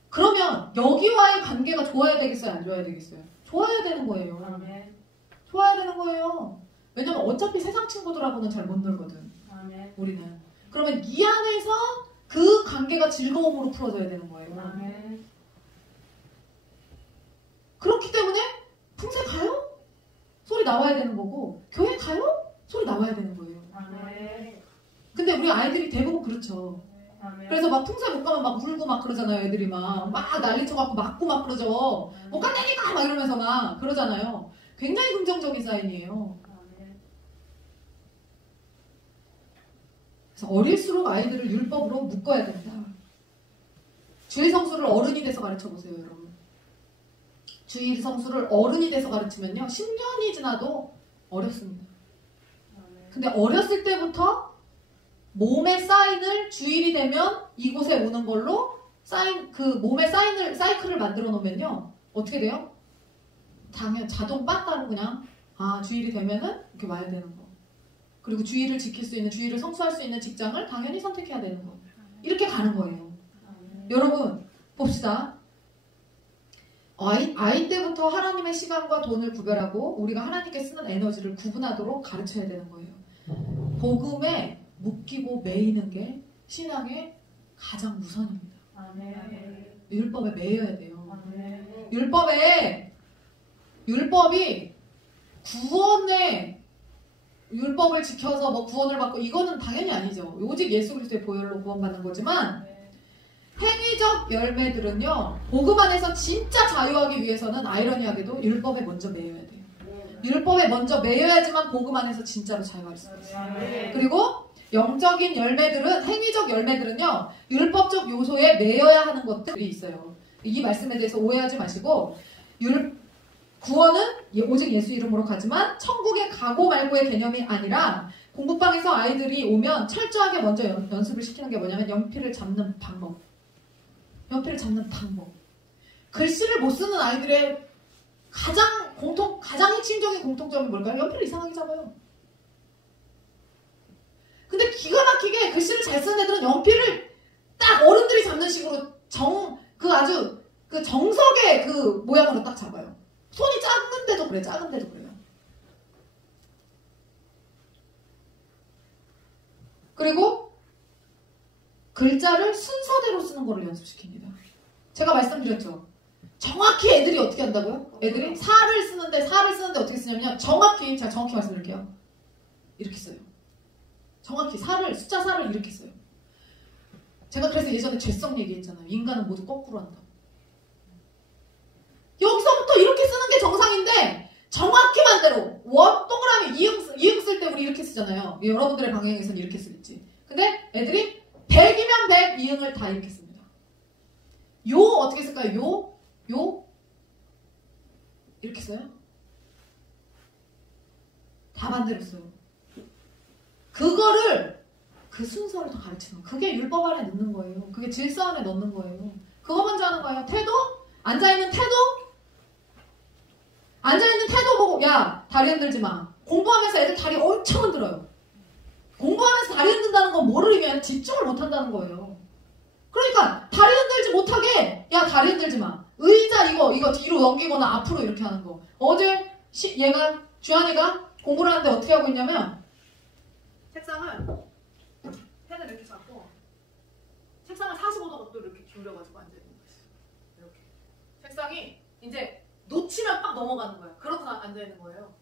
그러면 여기와의 관계가 좋아야 되겠어요? 안 좋아야 되겠어요? 좋아야 되는 거예요. 아멘. 좋아야 되는 거예요. 왜냐면 어차피 세상 친구들하고는 잘 못 놀거든. 아멘. 우리는. 그러면 이 안에서 그 관계가 즐거움으로 풀어져야 되는 거예요. 아멘. 그렇기 때문에 풍세 가요? 소리 나와야 되는 거고 교회 가요? 소리 나와야 되는 거예요. 아멘. 근데 우리 아이들이 대부분 그렇죠. 아멘. 그래서 막 풍세 못 가면 막 울고 막 그러잖아요. 애들이 막 난리쳐갖고 맞고 막 그러죠. 못 간다니까 막 이러면서 막 그러잖아요. 굉장히 긍정적인 사인이에요. 그래서 어릴수록 아이들을 율법으로 묶어야 된다. 주일 성수를 어른이 돼서 가르쳐보세요, 여러분. 주일 성수를 어른이 돼서 가르치면요. 10년이 지나도 어렵습니다. 근데 어렸을 때부터 몸의 사인을 주일이 되면 이곳에 오는 걸로 몸의 사이클을 만들어 놓으면요. 어떻게 돼요? 당연 자동 빠따로 그냥 주일이 되면은 이렇게 와야 되는 거. 그리고 주일을 지킬 수 있는, 주일을 성수할 수 있는 직장을 당연히 선택해야 되는 거. 이렇게 가는 거예요. 여러분 봅시다. 아이 때부터 하나님의 시간과 돈을 구별하고 우리가 하나님께 쓰는 에너지를 구분하도록 가르쳐야 되는 거예요. 복음에 묶이고 매이는 게 신앙의 가장 우선입니다. 율법에 매여야 돼요. 율법이 구원의 율법을 지켜서 뭐 구원을 받고 이거는 당연히 아니죠. 오직 예수 그리스도의 보혈로 구원받는 거지만 행위적 열매들은요. 복음 안에서 진짜 자유하기 위해서는 아이러니하게도 율법에 먼저 매여야 돼요. 율법에 먼저 매여야지만 복음 안에서 진짜로 자유할 수 있어요. 그리고 영적인 열매들은 행위적 열매들은요. 율법적 요소에 매여야 하는 것들이 있어요. 이 말씀에 대해서 오해하지 마시고 구원은 오직 예수 이름으로 가지만 천국에 가고 말고의 개념이 아니라 공부방에서 아이들이 오면 철저하게 먼저 연습을 시키는 게 뭐냐면 연필을 잡는 방법. 글씨를 못 쓰는 아이들의 가장 핵심적인 공통점이 뭘까요? 연필을 이상하게 잡아요. 근데 기가 막히게 글씨를 잘 쓰는 애들은 연필을 딱 어른들이 잡는 식으로 아주 정석의 그 모양으로 딱 잡아요. 손이 작은데도 그래요. 그리고 글자를 순서대로 쓰는 거를 연습시킵니다. 제가 말씀드렸죠. 정확히 애들이 어떻게 한다고요? 애들이 사를 쓰는데 어떻게 쓰냐면요. 제가 정확히 말씀드릴게요. 이렇게 써요. 정확히 숫자 4를 이렇게 써요. 제가 그래서 예전에 죄성 얘기했잖아요. 인간은 모두 거꾸로 한다고. 여기서부터 이렇게 쓰는 게 정상인데 정확히 반대로 동그라미 이응 쓸 때 우리 이렇게 쓰잖아요. 여러분들의 방향에서는 이렇게 쓰겠지. 근데 애들이 100이면 100 이응을 다 이렇게 씁니다. 요 어떻게 쓸까요? 요 이렇게 써요? 다 반대로 써요. 그거를 그 순서를 더 가르치는 거예요. 그게 율법 안에 넣는 거예요. 그게 질서 안에 넣는 거예요. 그거 먼저 하는 거예요. 태도? 앉아있는 태도? 앉아있는 태도 보고 야 다리 흔들지 마. 공부하면서 애들 다리 엄청 흔들어요. 공부하면서 다리 흔든다는 건 뭐를 의미하면 집중을 못한다는 거예요. 그러니까 다리 흔들지 못하게 야 다리 흔들지 마. 의자 이거 뒤로 넘기거나 앞으로 이렇게 하는 거. 어제 주한이가 공부를 하는데 어떻게 하고 있냐면 책상을 펜을 이렇게 잡고 책상을 45도 각도로 이렇게 기울여가지고 앉아있는 거였어요. 이렇게 책상이 이제 놓치면 빡 넘어가는 거야. 그러고 앉아있는 거예요.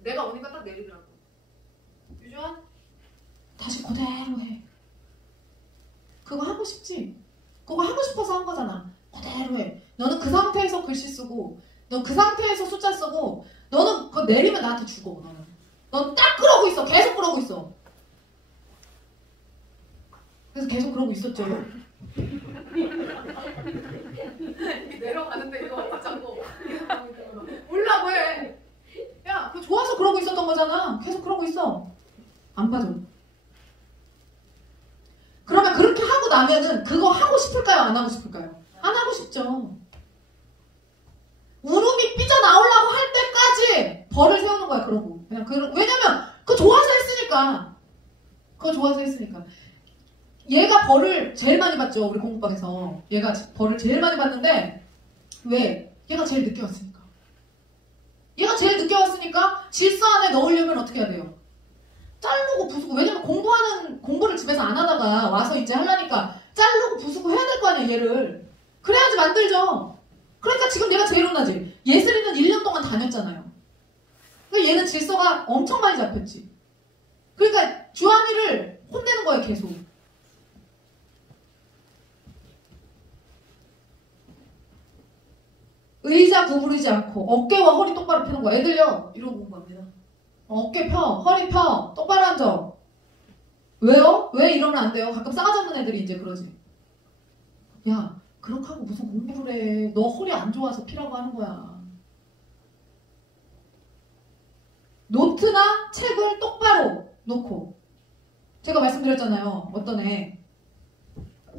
내가 오니까 딱 내리더라고. 유주환 다시 그대로 해. 그거 하고 싶지? 그거 하고 싶어서 한 거잖아. 그대로 해. 너는 그 상태에서 글씨 쓰고 넌 그 상태에서 숫자 쓰고 너는 그거 내리면 나한테 주고 넌 딱 그러고 있어. 계속 그러고 있어. 그래서 계속 그러고 있었죠. 내려가는데 이거 어디 자꾸 몰라 왜? 야, 그거 좋아서 그러고 있었던 거잖아. 계속 그러고 있어. 안 빠져. 그러면 그렇게 하고 나면은 그거 하고 싶을까요? 안 하고 싶을까요? 안 하고 싶죠. 울음이 삐져나오려고 할 때까지 벌을 세우는 거야. 그러고 왜냐면 그거 좋아서 했으니까. 그거 좋아서 했으니까. 얘가 벌을 제일 많이 받죠. 우리 공부방에서. 얘가 벌을 제일 많이 받는데 왜? 얘가 제일 늦게 왔으니까. 얘가 제일 늦게 왔으니까 질서 안에 넣으려면 어떻게 해야 돼요? 자르고 부수고. 왜냐면 공부를 집에서 안 하다가 와서 이제 하려니까 자르고 부수고 해야 될 거 아니야. 얘를. 그래야지 만들죠. 그러니까 지금 얘가 제일 혼나지. 예슬이는 1년 동안 다녔잖아요. 그러니까 얘는 질서가 엄청 많이 잡혔지. 그러니까 주한이를 혼내는 거예요. 계속. 의자 구부리지 않고 어깨와 허리 똑바로 펴는 거야. 애들요. 이러고 공부합니다. 어깨 펴, 허리 펴, 똑바로 앉아. 왜요? 왜 이러면 안 돼요? 가끔 싸가지 없는 애들이 이제 그러지. 야, 그렇게 하고 무슨 공부를 해. 너 허리 안 좋아서 피라고 하는 거야. 노트나 책을 똑바로 놓고. 제가 말씀드렸잖아요. 어떤 애.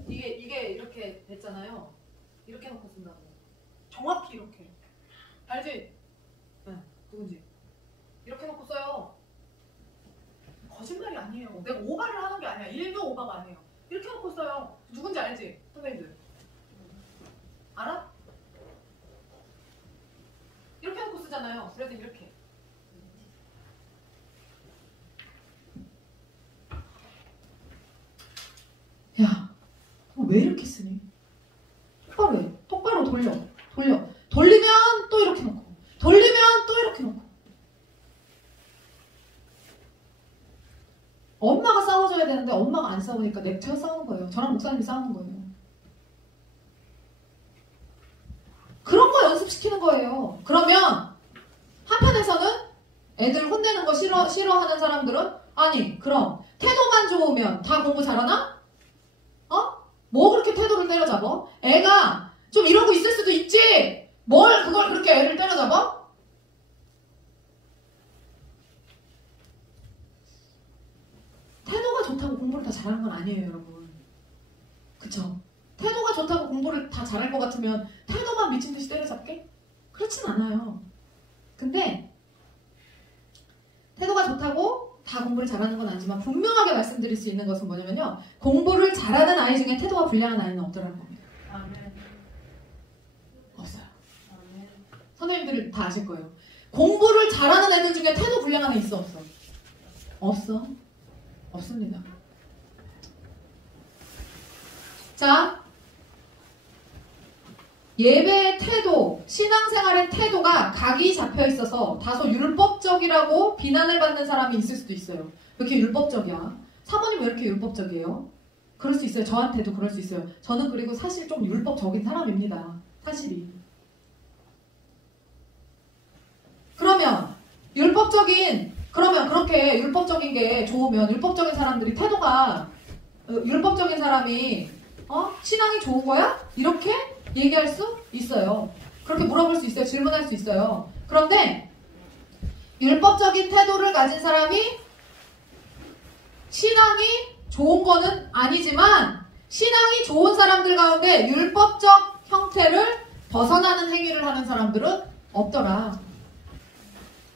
이게 이렇게 됐잖아요. 이렇게 놓고 쓴다고. 정확히 이렇게. 알지? 네, 누군지. 이렇게 놓고 써요. 거짓말이 아니에요. 내가 오바를 하는 게 아니야. 1도 오바가 아니에요. 이렇게 놓고 써요. 누군지 알지? 선생님들. 알아? 이렇게 놓고 쓰잖아요. 그래서 이렇게. 야, 왜 이렇게 쓰니? 똑바로 해. 똑바로 돌려. 돌리면 또 이렇게 놓고. 돌리면 또 이렇게 놓고. 엄마가 싸워줘야 되는데 엄마가 안 싸우니까 넥트가 싸우는 거예요. 저랑 목사님이 싸우는 거예요. 그런 거 연습시키는 거예요. 그러면 한편에서는 애들 혼내는 거 싫어하는 사람들은 아니 그럼 태도만 좋으면 다 공부 잘하나? 뭐 그렇게 태도를 때려잡아? 애가 좀 이러고 있을 수도 있지. 뭘 그걸 그렇게 애를 때려잡아? 태도가 좋다고 공부를 다 잘하는 건 아니에요, 여러분. 그쵸? 태도가 좋다고 공부를 다 잘할 것 같으면 태도만 미친 듯이 때려잡게? 그렇진 않아요. 근데 태도가 좋다고 다 공부를 잘하는 건 아니지만 분명하게 말씀드릴 수 있는 것은 뭐냐면요. 공부를 잘하는 아이 중에 태도가 불량한 아이는 없더라는 겁니다. 아멘. 없어요. 아멘. 선생님들 다 아실 거예요. 공부를 잘하는 애들 중에 태도 불량한 애 있어? 없어? 없어. 없습니다. 자, 예배의 태도, 신앙생활의 태도가 각이 잡혀 있어서 다소 율법적이라고 비난을 받는 사람이 있을 수도 있어요. 왜 이렇게 율법적이야? 사모님 왜 이렇게 율법적이에요? 그럴 수 있어요. 저한테도 그럴 수 있어요. 저는 그리고 사실 좀 율법적인 사람입니다. 사실이. 그러면 그렇게 율법적인 게 좋으면 율법적인 사람들이 태도가 율법적인 사람이 신앙이 좋은 거야? 이렇게 얘기할 수 있어요. 그렇게 물어볼 수 있어요. 질문할 수 있어요. 그런데 율법적인 태도를 가진 사람이 신앙이 좋은 거는 아니지만 신앙이 좋은 사람들 가운데 율법적 형태를 벗어나는 행위를 하는 사람들은 없더라.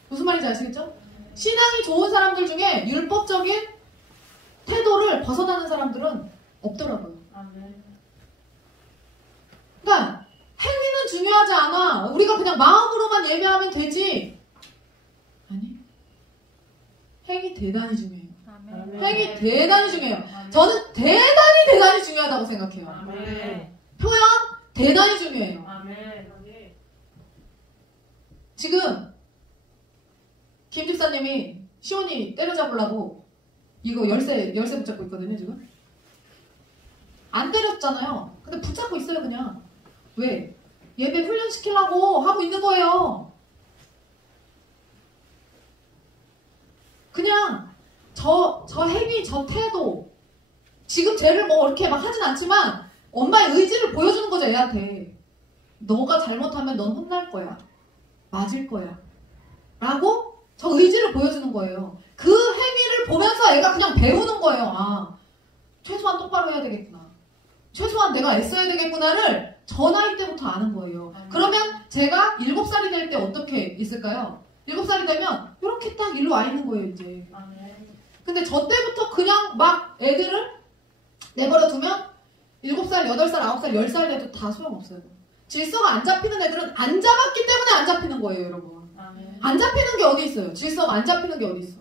무슨 말인지 아시겠죠? 신앙이 좋은 사람들 중에 율법적인 태도를 벗어나는 사람들은 없더라고요. 아멘. 그러니까 행위는 중요하지 않아. 우리가 그냥 마음으로만 예배하면 되지. 아니, 행위 대단히 중요해요. 아멘. 행위 대단히 중요해요. 아멘. 저는 대단히 중요하다고 생각해요. 아멘. 표현 대단히 중요해요. 아멘. 지금 김 집사님이 시온이 때려잡으려고 이거 열쇠 붙잡고 있거든요. 지금 안 때렸잖아요. 근데 붙잡고 있어요. 그냥 왜? 예배 훈련시키려고 하고 있는 거예요. 그냥 저 행위, 저 태도 지금 쟤를 뭐 이렇게 막 하진 않지만 엄마의 의지를 보여주는 거죠. 애한테 너가 잘못하면 넌 혼날 거야, 맞을 거야 라고 저 의지를 보여주는 거예요. 그 행위를 보면서 애가 그냥 배우는 거예요. 아, 최소한 똑바로 해야 되겠구나, 최소한 내가 애써야 되겠구나를 저 나이 때부터 아는 거예요. 그러면 제가 7살이 될 때 어떻게 있을까요? 7살이 되면 이렇게 딱 일로 와 있는 거예요 이제. 근데 저 때부터 그냥 막 애들을 내버려 두면 7살, 8살, 9살, 10살 돼도 다 소용없어요. 질서가 안 잡히는 애들은 안 잡았기 때문에 안 잡히는 거예요, 여러분. 안 잡히는 게 어디 있어요? 질서가 안 잡히는 게 어디 있어?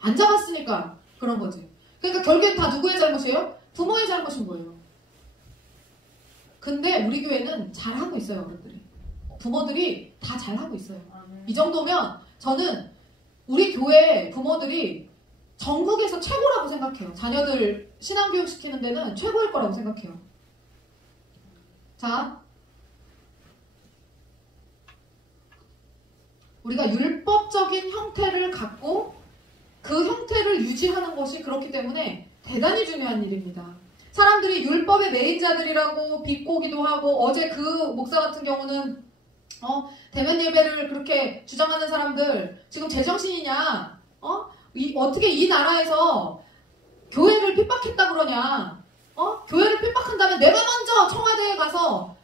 안 잡았으니까 그런 거지. 그러니까 결국엔 다 누구의 잘못이에요? 부모의 잘못인 거예요. 근데 우리 교회는 잘하고 있어요, 어른들이. 부모들이 다 잘하고 있어요. 이 정도면 저는 우리 교회 부모들이 전국에서 최고라고 생각해요. 자녀들 신앙교육 시키는 데는 최고일 거라고 생각해요. 자, 우리가 율법적인 형태를 갖고 그 형태를 유지하는 것이 그렇기 때문에 대단히 중요한 일입니다. 사람들이 율법의 매인자들이라고 비꼬기도 하고, 어제 그 목사 같은 경우는 대면 예배를 그렇게 주장하는 사람들 지금 제정신이냐? 어떻게 이 나라에서 교회를 핍박했다 그러냐? 교회를 핍박한다면 내가 먼저 청와대에 가서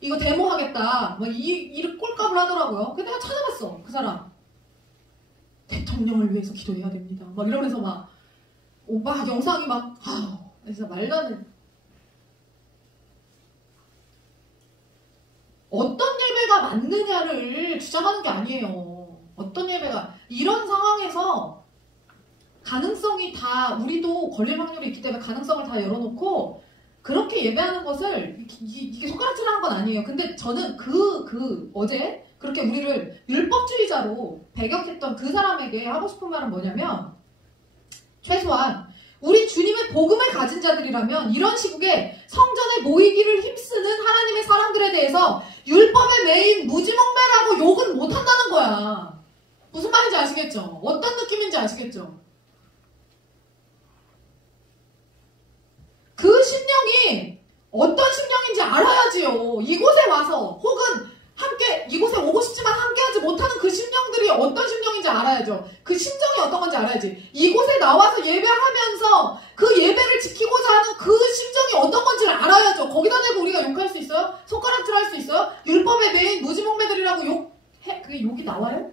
이거 데모하겠다. 뭐 이 꼴값을 하더라고요. 근데 내가 찾아봤어. 그 사람. 대통령을 위해서 기도해야 됩니다. 막 이러면서 막 영상이 막 진짜 말도 안 돼. 어떤 예배가 맞느냐를 주장하는 게 아니에요. 어떤 예배가 이런 상황에서 가능성이 다, 우리도 걸릴 확률이 있기 때문에 가능성을 다 열어놓고 그렇게 예배하는 것을 이게 손가락질하는 건 아니에요. 근데 저는 어제 그렇게 우리를 율법주의자로 배격했던 그 사람에게 하고 싶은 말은 뭐냐면, 최소한 우리 주님의 복음을 가진 자들이라면 이런 시국에 성전에 모이기를 힘쓰는 하나님의 사람들에 대해서 율법의 매인 무지몽매라고 욕은 못한다는 거야. 무슨 말인지 아시겠죠? 어떤 느낌인지 아시겠죠? 그 심령이 어떤 심령인지 알아야지요. 이곳에 와서 혹은 함께 이곳에 오고 싶지만 함께하지 못하는 그 심령들이 어떤 심령인지 알아야죠. 그 심정이 어떤 건지 알아야지. 이곳에 나와서 예배하면서 그 예배를 지키고자 하는 그 심정이 어떤 건지를 알아야죠. 거기다 대고 우리가 욕할 수 있어요? 손가락질 할 수 있어요? 율법의 매인 무지몽매들이라고 그게 욕이 나와요?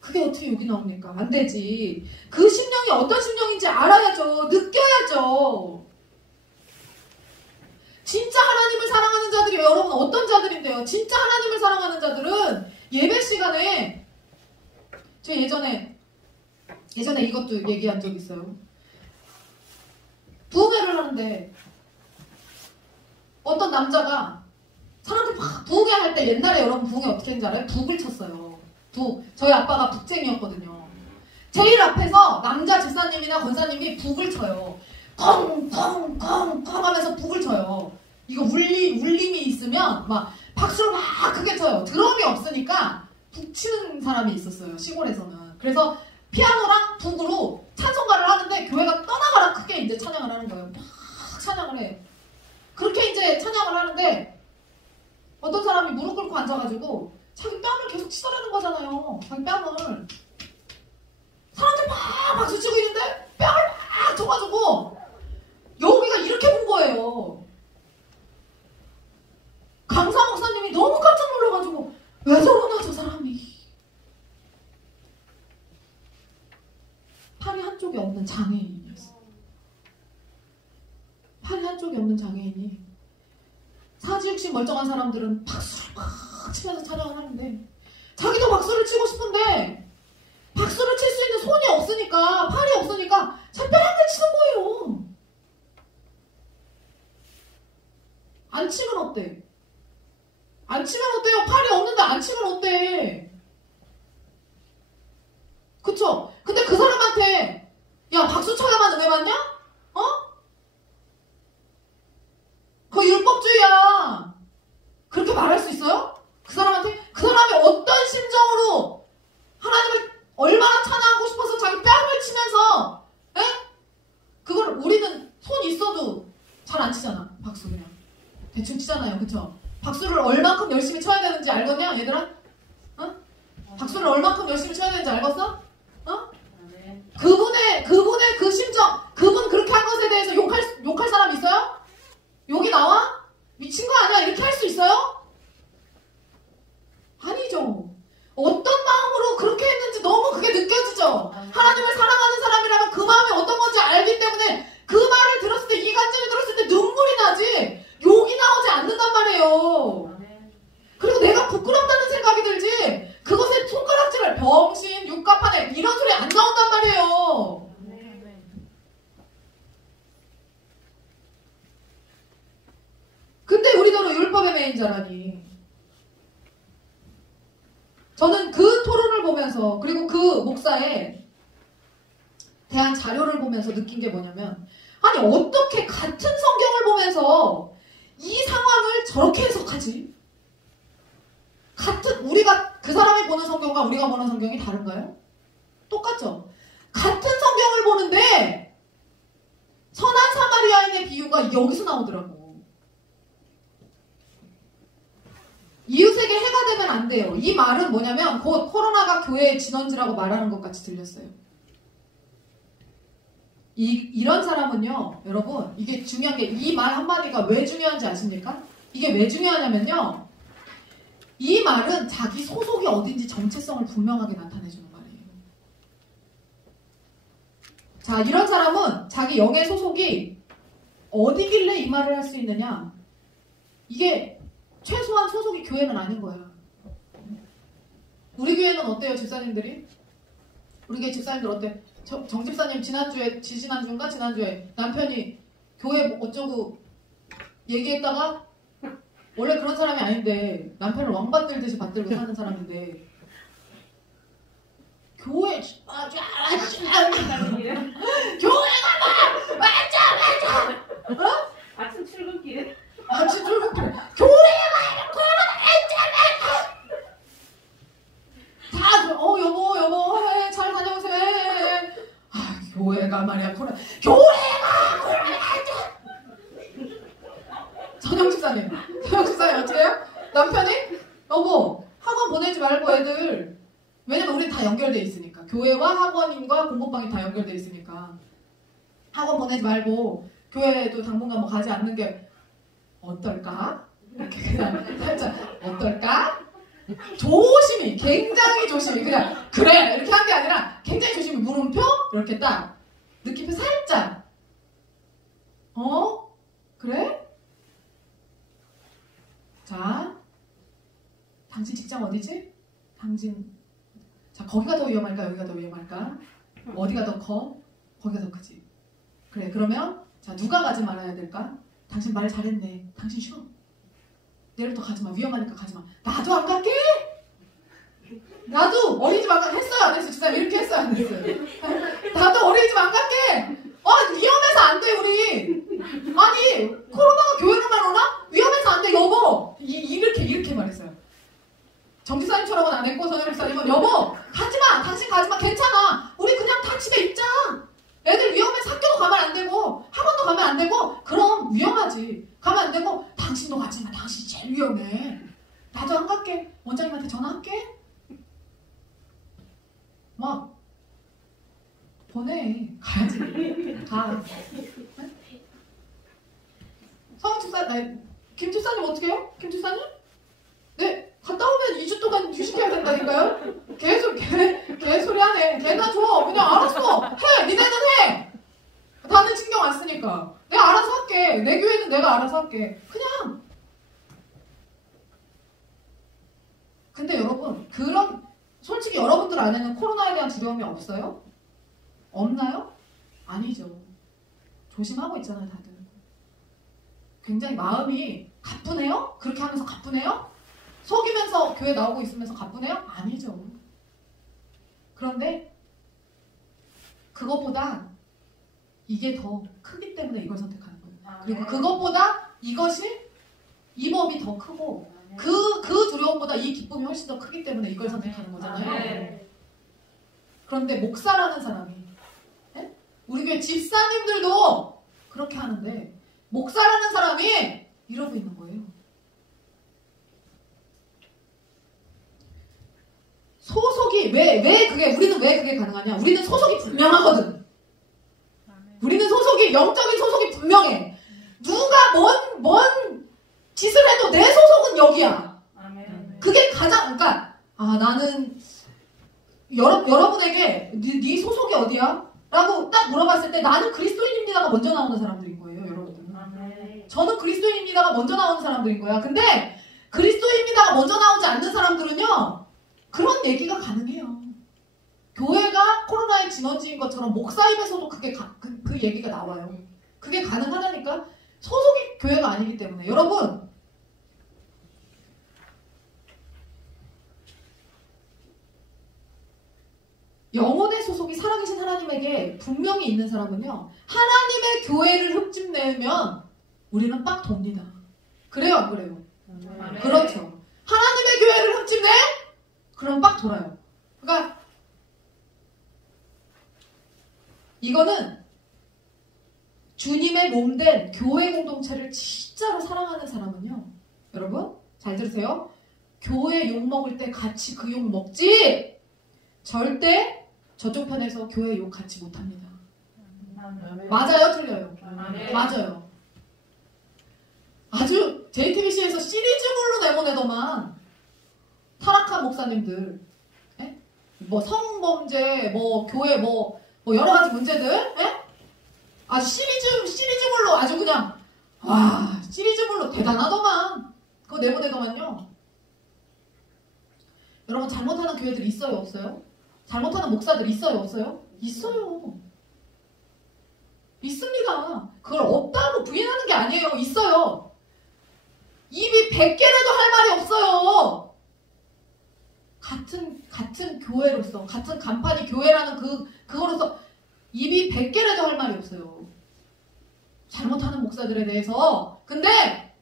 그게 어떻게 욕이 나옵니까? 안 되지. 그 심령이 어떤 심령인지 알아야죠. 느껴야죠. 진짜 하나님을 사랑하는 자들이 여러분 어떤 자들인데요? 진짜 하나님을 사랑하는 자들은 예배 시간에, 제가 예전에 이것도 얘기한 적 있어요. 부흥회를 하는데 어떤 남자가 사람들 막 부흥회 할 때, 옛날에 여러분 부흥회 어떻게 했는지 알아요? 북을 쳤어요. 저희 아빠가 북쟁이였거든요. 제일 앞에서 남자 집사님이나 권사님이 북을 쳐요. 컹컹컹컹 하면서 북을 쳐요. 이거 울림이 있으면 막 박수를 막 크게 쳐요. 드럼이 없으니까 북 치는 사람이 있었어요, 시골에서는. 그래서 피아노랑 북으로 찬송가를 하는데 교회가 떠나가라 크게 이제 찬양을 하는 거예요. 막 찬양을 해. 그렇게 이제 찬양을 하는데 어떤 사람이 무릎 꿇고 앉아가지고 자기 뺨을 계속 치더라는 거잖아요. 자기 뺨을. 사람들 막 박수 치고 있는데 뺨을 막 쳐가지고 여기가 이렇게 본 거예요. 강사 목사님이 너무 깜짝 놀라가지고 왜 저러나 저 사람이. 팔이 한쪽에 없는 장애인이었어. 팔이 한쪽에 없는 장애인이 사지육신 멀쩡한 사람들은 박수를 막 치면서 찬양을 하는데 자기도 박수를 치고 싶은데 박수를 칠 수 있는 손이 없으니까 팔이 없으니까 잘 뺨을 치는 거예요. 안 치면 어때? 안 치면 어때요? 팔이 없는데 안 치면 어때? 그쵸? 근데 그 사람한테 야 박수 쳐야만 은혜 받냐? 어? 그거 율법주의야. 그렇게 말할 수 있어요? 그 사람한테? 그 사람이 어떤 심정으로 하나님을 얼마나 찬양하고 싶어서 자기 뺨을 치면서 에? 그걸 우리는 손 있어도 잘 안 치잖아. 박수 그냥 대충 치잖아요. 그쵸? 박수를 얼만큼 열심히 쳐야 되는지 알겠냐 얘들아? 어? 박수를 얼만큼 열심히 쳐야 되는지 알겠어? 어? 그분의 그 심정, 그분 그렇게 한 것에 대해서 욕할 사람 있어요? 욕이 나와? 미친 거 아니야? 이렇게 할 수 있어요? 아니죠. 어떤 마음으로 그렇게 했는지 너무 그게 느껴지죠. 하나님을 사랑하는 사람이라면 그 마음이 어떤 건지 알기 때문에 그 말을 들었을 때, 이 간증을 들었을 때 눈물이 나지 욕이 나오지 않는단 말이에요. 그리고 내가 부끄럽다는 생각이 들지 그것에 손가락질을 병신, 육갑하네 이런 소리 안 나온단 말이에요. 근데 우리들은 율법의 매인자라니. 저는 그 토론을 보면서 그리고 그 목사에 대한 자료를 보면서 느낀 게 뭐냐면 아니 어떻게 같은 성경을 보면서 이 상황을 저렇게 해석하지? 같은 우리가 그 사람이 보는 성경과 우리가 보는 성경이 다른가요? 똑같죠? 같은 성경을 보는데 선한 사마리아인의 비유가 여기서 나오더라고. 이웃에게 해가 되면 안 돼요. 이 말은 뭐냐면 곧 코로나가 교회의 진원지라고 말하는 것 같이 들렸어요. 이런 사람은요, 여러분, 이게 중요한 게 이 말 한마디가 왜 중요한지 아십니까? 이게 왜 중요하냐면요, 이 말은 자기 소속이 어딘지 정체성을 분명하게 나타내주는 말이에요. 자, 이런 사람은 자기 영의 소속이 어디길래 이 말을 할 수 있느냐? 이게 최소한 소속이 교회는 아닌 거야. 우리 교회는 어때요, 집사님들이? 우리 교회 집사님들 어때? 정 집사님 지난주에 남편이 교회 어쩌고 얘기했다가 원래 그런 사람이 아닌데 남편을 왕받들듯이 받들고 사는 사람인데 교회 교회가 맞아 어? 아침 출근길 교회가 다 여보 잘 다녀오세요. 아 교회가 말이야 교회가 전영 집사님 어떻게 해요? 남편이 여보 학원 보내지 말고 애들 왜냐면 우리 다 연결돼 있으니까 교회와 학원인과 공부방이 다 연결돼 있으니까 학원 보내지 말고 교회도 당분간 뭐 가지 않는 게 어떨까? 이렇게 그냥 살짝 어떨까? 조심히 굉장히 조심히 그냥 그래 이렇게 한 게 아니라 굉장히 조심히 물음표 이렇게 딱 느낌표 살짝 그래? 자 당신 직장 어디지? 자 거기가 더 위험할까 여기가 더 위험할까? 어디가 더 커? 거기가 더 크지. 그래 그러면 자 누가 가지 말아야 될까? 당신 말 잘했네. 당신 쉬어. 내일부터 가지마. 위험하니까 가지마. 나도 안 갈게. 나도 어린이집 안 갈게. 했어요 안 했어요? 집사님 이렇게 했어요 안 했어요? 나도 어린이집 안 갈게. 위험해서 안 돼 우리. 아니 코로나가 교회로만 오나? 위험해서 안 돼 여보. 이렇게 말했어요. 정지사님처럼은 안 했고 선영목사님은 여보 가지마. 당신 가지마. 괜찮아. 우리 그냥 다 집에 있자. 애들 위험해서 학교도 가면 안 되고 보내. 가야지. 가. 성형 집사, 김 집사님 어떻게 해요? 김 집사님? 네, 갔다 오면 2주 동안 휴식해야 된다니까요? 개소리 하네. 걔나 줘. 그냥 알았어. 해. 니네는 해. 나는 신경 안 쓰니까. 내가 알아서 할게. 내 교회는 내가 알아서 할게. 그냥. 근데 여러분, 솔직히 여러분들 안에는 코로나에 대한 두려움이 없어요? 없나요? 아니죠. 조심하고 있잖아요, 다들. 굉장히 마음이 가뿐해요? 그렇게 하면서 가뿐해요? 속이면서 교회 나오고 있으면서 가뿐해요? 아니죠. 그런데 그것보다 이게 더 크기 때문에 이걸 선택하는 거예요. 그리고 그것보다 이 법이 더 크고 그 두려움보다 이 기쁨이 훨씬 더 크기 때문에 이걸 선택하는 거잖아요. 그런데 목사라는 사람이, 우리 교회 집사님들도 그렇게 하는데 목사라는 사람이 이러고 있는 거예요. 소속이 우리는 왜 그게 가능하냐? 우리는 소속이 분명하거든. 우리는 영적인 소속이 분명해. 누가 뭔 짓을 해도 내 소속은 여기야. 그게 그러니까 나는 여러분에게 네 소속이 어디야? 라고 딱 물어봤을 때 나는 그리스도인입니다가 먼저 나오는 사람들인 거예요, 여러분들. 저는 그리스도인입니다가 먼저 나오는 사람들인 거야. 근데 그리스도인입니다가 먼저 나오지 않는 사람들은요, 그런 얘기가 가능해요. 교회가 코로나의 진원지인 것처럼 목사 입에서도 그 얘기가 나와요. 그게 가능하다니까. 소속이 교회가 아니기 때문에. 여러분, 영혼의 소속이 살아계신 하나님에게 분명히 있는 사람은요, 하나님의 교회를 흠집내면 우리는 빡 돕니다. 그래요, 안 그래요? 그렇죠. 하나님의 교회를 흠집내? 그럼 빡 돌아요. 그러니까 이거는 주님의 몸된 교회 공동체를 진짜로 사랑하는 사람은요, 여러분 잘 들으세요. 교회 욕 먹을 때 같이 그 욕 먹지 절대 저쪽 편에서 교회 욕 같이 못합니다. 맞아요? 틀려요? 맞아요. 아주 JTBC에서 시리즈물로 내보내더만 타락한 목사님들, 뭐 성범죄, 뭐 교회 뭐 여러 가지 문제들, 아주 시리즈물로 아주 그냥 시리즈물로 대단하더만 그거 내보내더만요. 여러분, 잘못하는 교회들 있어요, 없어요? 잘못하는 목사들 있어요, 없어요? 있어요. 있습니다. 그걸 없다고 부인하는 게 아니에요. 있어요. 입이 100개라도 할 말이 없어요. 같은 교회로서, 같은 간판이 교회라는 그거로서 입이 100개라도 할 말이 없어요. 잘못하는 목사들에 대해서. 근데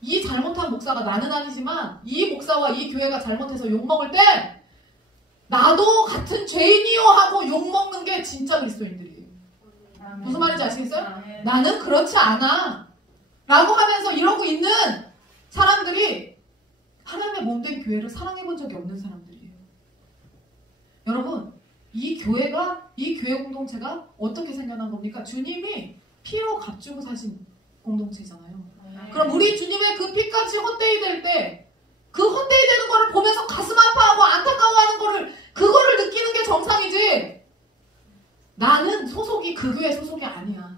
이 잘못한 목사가 나는 아니지만 이 목사와 이 교회가 잘못해서 욕먹을 때 나도 같은 죄인이요 하고 욕먹는 게 진짜 그리스도인들이에요. 무슨 말인지 아시겠어요? 나는 그렇지 않아 라고 하면서 이러고 있는 사람들이 하나님의 몸된 교회를 사랑해본 적이 없는 사람들이에요. 여러분, 이 교회 공동체가 어떻게 생겨난 겁니까? 주님이 피로 값주고 사신 공동체잖아요. 그럼 우리 주님의 그 피값이 헛되이 될 때 그 헛되이 되는 거를 보면서 가슴 아파하고 안타까워하는 그거를 느끼는 게 정상이지. 나는 그 교회 소속이 아니야.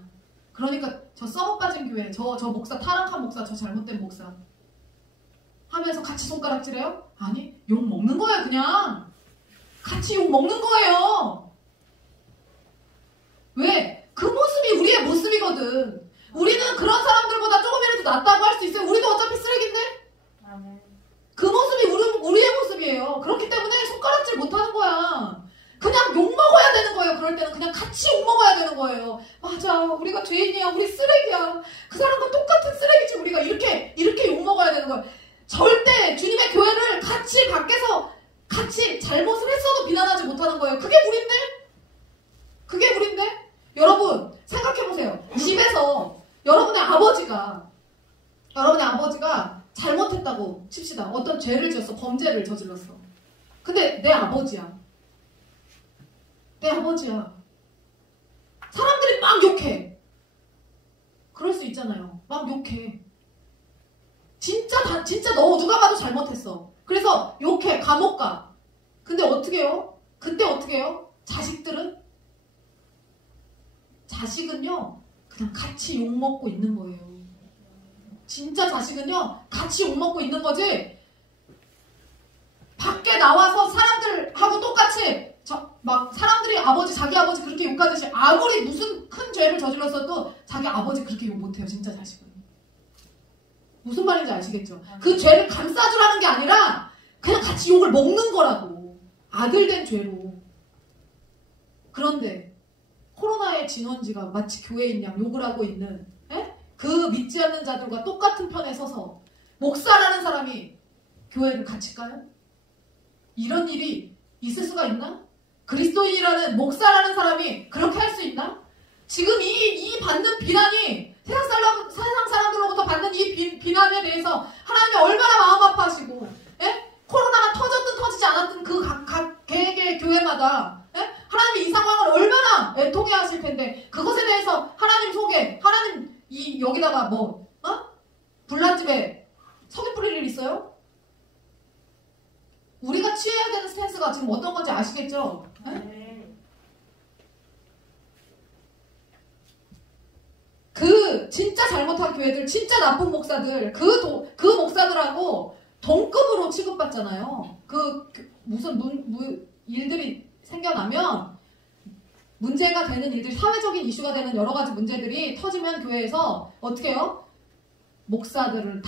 그러니까 저 썩어 빠진 교회, 저 목사, 타락한 목사, 저 잘못된 목사 하면서 같이 손가락질해요? 아니, 욕 먹는 거예요. 그냥 같이 욕 먹는 거예요. 왜? 그 모습이 우리의 모습이거든. 우리는 그런 사람들보다 조금이라도 낫다고 할 수 있어요. 우리도 어차피 쓰레기인데? 그 모습이 우리의 모습이에요. 그렇기 때문에 손가락질 못하는 거야. 그냥 욕 먹어야 되는 거예요. 그럴 때는 그냥 같이 욕 먹어야 되는 거예요. 맞아, 우리가 죄인이야, 우리 쓰레기야. 그 사람과 똑같은 쓰레기지. 우리가 이렇게 욕 먹어야 되는 거예요. 절대 주님의 교회를 같이 밖에서 같이 잘못을 했어도 비난하지 못하는 거예요. 그게 우린데? 여러분, 생각해보세요. 집에서 여러분의 아버지가 잘못했다고 칩시다. 어떤 죄를 지었어. 범죄를 저질렀어. 근데 내 아버지야. 내 아버지야. 사람들이 막 욕해. 그럴 수 있잖아요. 막 욕해. 진짜 너 누가 봐도 잘못했어. 그래서 욕해. 감옥 가. 근데 어떻게 해요? 그때 어떻게 해요? 자식은요 그냥 같이 욕먹고 있는 거예요. 진짜 자식은요 같이 욕먹고 있는 거지. 밖에 나와서 사람들하고 똑같이 막 사람들이 자기 아버지 그렇게 욕하듯이 아무리 무슨 큰 죄를 저질렀어도 자기 아버지 그렇게 욕 못해요. 진짜 자식은. 무슨 말인지 아시겠죠? 그 죄를 감싸주라는 게 아니라 그냥 같이 욕을 먹는 거라고. 아들된 죄로. 그런데 코로나의 진원지가 마치 교회인 양 욕을 하고 있는 그 믿지 않는 자들과 똑같은 편에 서서 목사라는 사람이 교회를 같이 가요? 이런 일이 있을 수가 있나? 그리스도인이라는 목사라는 사람이 그렇게 할 수 있나? 지금 이 받는 비난이 세상 사람들로부터 받는 이 비난에 대해서 하나님이 얼마나 마음 아파하시고 코로나가 터졌든 터지지 않았든 그 각 개개의 교회마다 하나님이 이 상황을 얼마나 애통해 하실 텐데 그것에 대해서 하나님 여기다가 불난집에 석유 뿌릴 일 있어요? 우리가 취해야 되는 스탠스가 지금 어떤 건지 아시겠죠? 그 진짜 잘못한 교회들, 진짜 나쁜 목사들, 그 목사들하고 동급으로 취급받잖아요. 무슨 일들이 생겨나면 문제가 되는 일들이 사회적인 이슈가 되는 여러 가지 문제들이 터지면 교회에서 어떻게 해요? 목사들,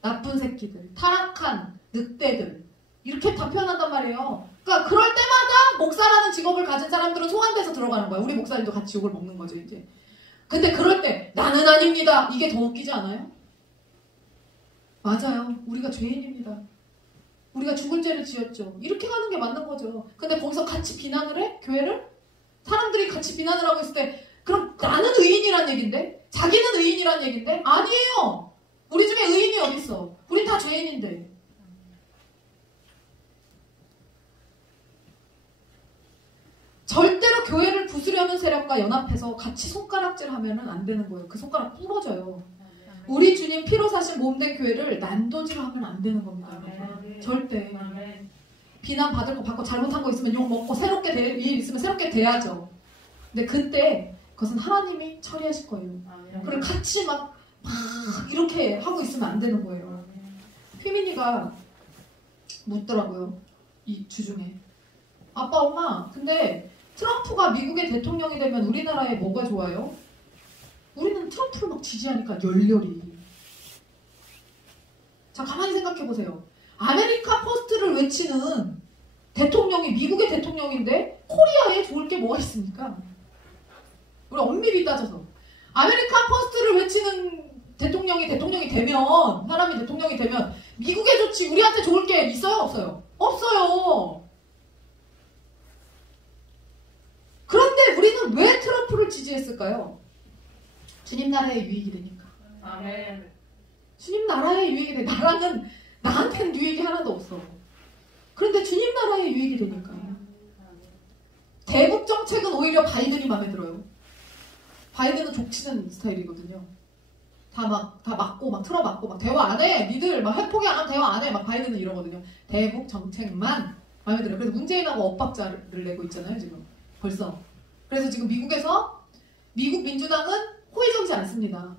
나쁜 새끼들, 타락한 늑대들 이렇게 다 표현한단 말이에요. 그러니까 그럴 때마다 목사라는 직업을 가진 사람들은 소환돼서 들어가는 거야. 우리 목사님도 같이 욕을 먹는 거죠 이제. 근데 그럴 때 나는 아닙니다. 이게 더 웃기지 않아요? 맞아요. 우리가 죄인입니다. 우리가 죽을 죄를 지었죠. 이렇게 가는 게 맞는 거죠. 근데 거기서 같이 비난을 해? 교회를? 사람들이 같이 비난을 하고 있을 때 그럼 나는 의인이란 얘긴데? 자기는 의인이란 얘긴데? 아니에요. 우리 중에 의인이 어딨어? 우린 다 죄인인데. 절대로 교회를 부수려는 세력과 연합해서 같이 손가락질하면 안 되는 거예요. 그 손가락 부러져요. 우리 주님 피로 사신 몸된 교회를 난도질하면 안 되는 겁니다. 절대. 비난 받을 거 받고 잘못한 거 있으면 욕 먹고 새롭게 일 있으면 새롭게 돼야죠. 근데 그때 그것은 하나님이 처리하실 거예요. 그리고 같이 막 이렇게 하고 있으면 안 되는 거예요. 휘민이가 묻더라고요. 이 주중에. 아빠 엄마 근데 트럼프가 미국의 대통령이 되면 우리나라에 뭐가 좋아요? 우리는 트럼프를 막 지지하니까 열렬히. 자 가만히 생각해보세요. 아메리카 퍼스트를 외치는 대통령이 미국의 대통령인데 코리아에 좋을 게 뭐가 있습니까? 우리 엄밀히 따져서 아메리카 퍼스트를 외치는 대통령이 되면 사람이 대통령이 되면 미국에 좋지 우리한테 좋을 게 있어요? 없어요? 없어요. 그런데 우리는 왜 트럼프를 지지했을까요? 주님 나라의 유익이 되니까. 아멘. 주님 나라의 유익이 돼. 나한테는 유익이 하나도 없어. 그런데 주님 나라의 유익이 되니까. 대북 정책은 오히려 바이든이 마음에 들어요. 바이든은 족치는 스타일이거든요. 다 막고 막 틀어막고 막 대화 안 해. 니들 막 핵포기 안 하면 대화 안 해. 막 바이든은 이러거든요. 대북 정책만 마음에 들어요. 그래서 문재인하고 엇박자를 내고 있잖아요 지금. 벌써. 그래서 지금 미국 민주당은 호의적이지 않습니다.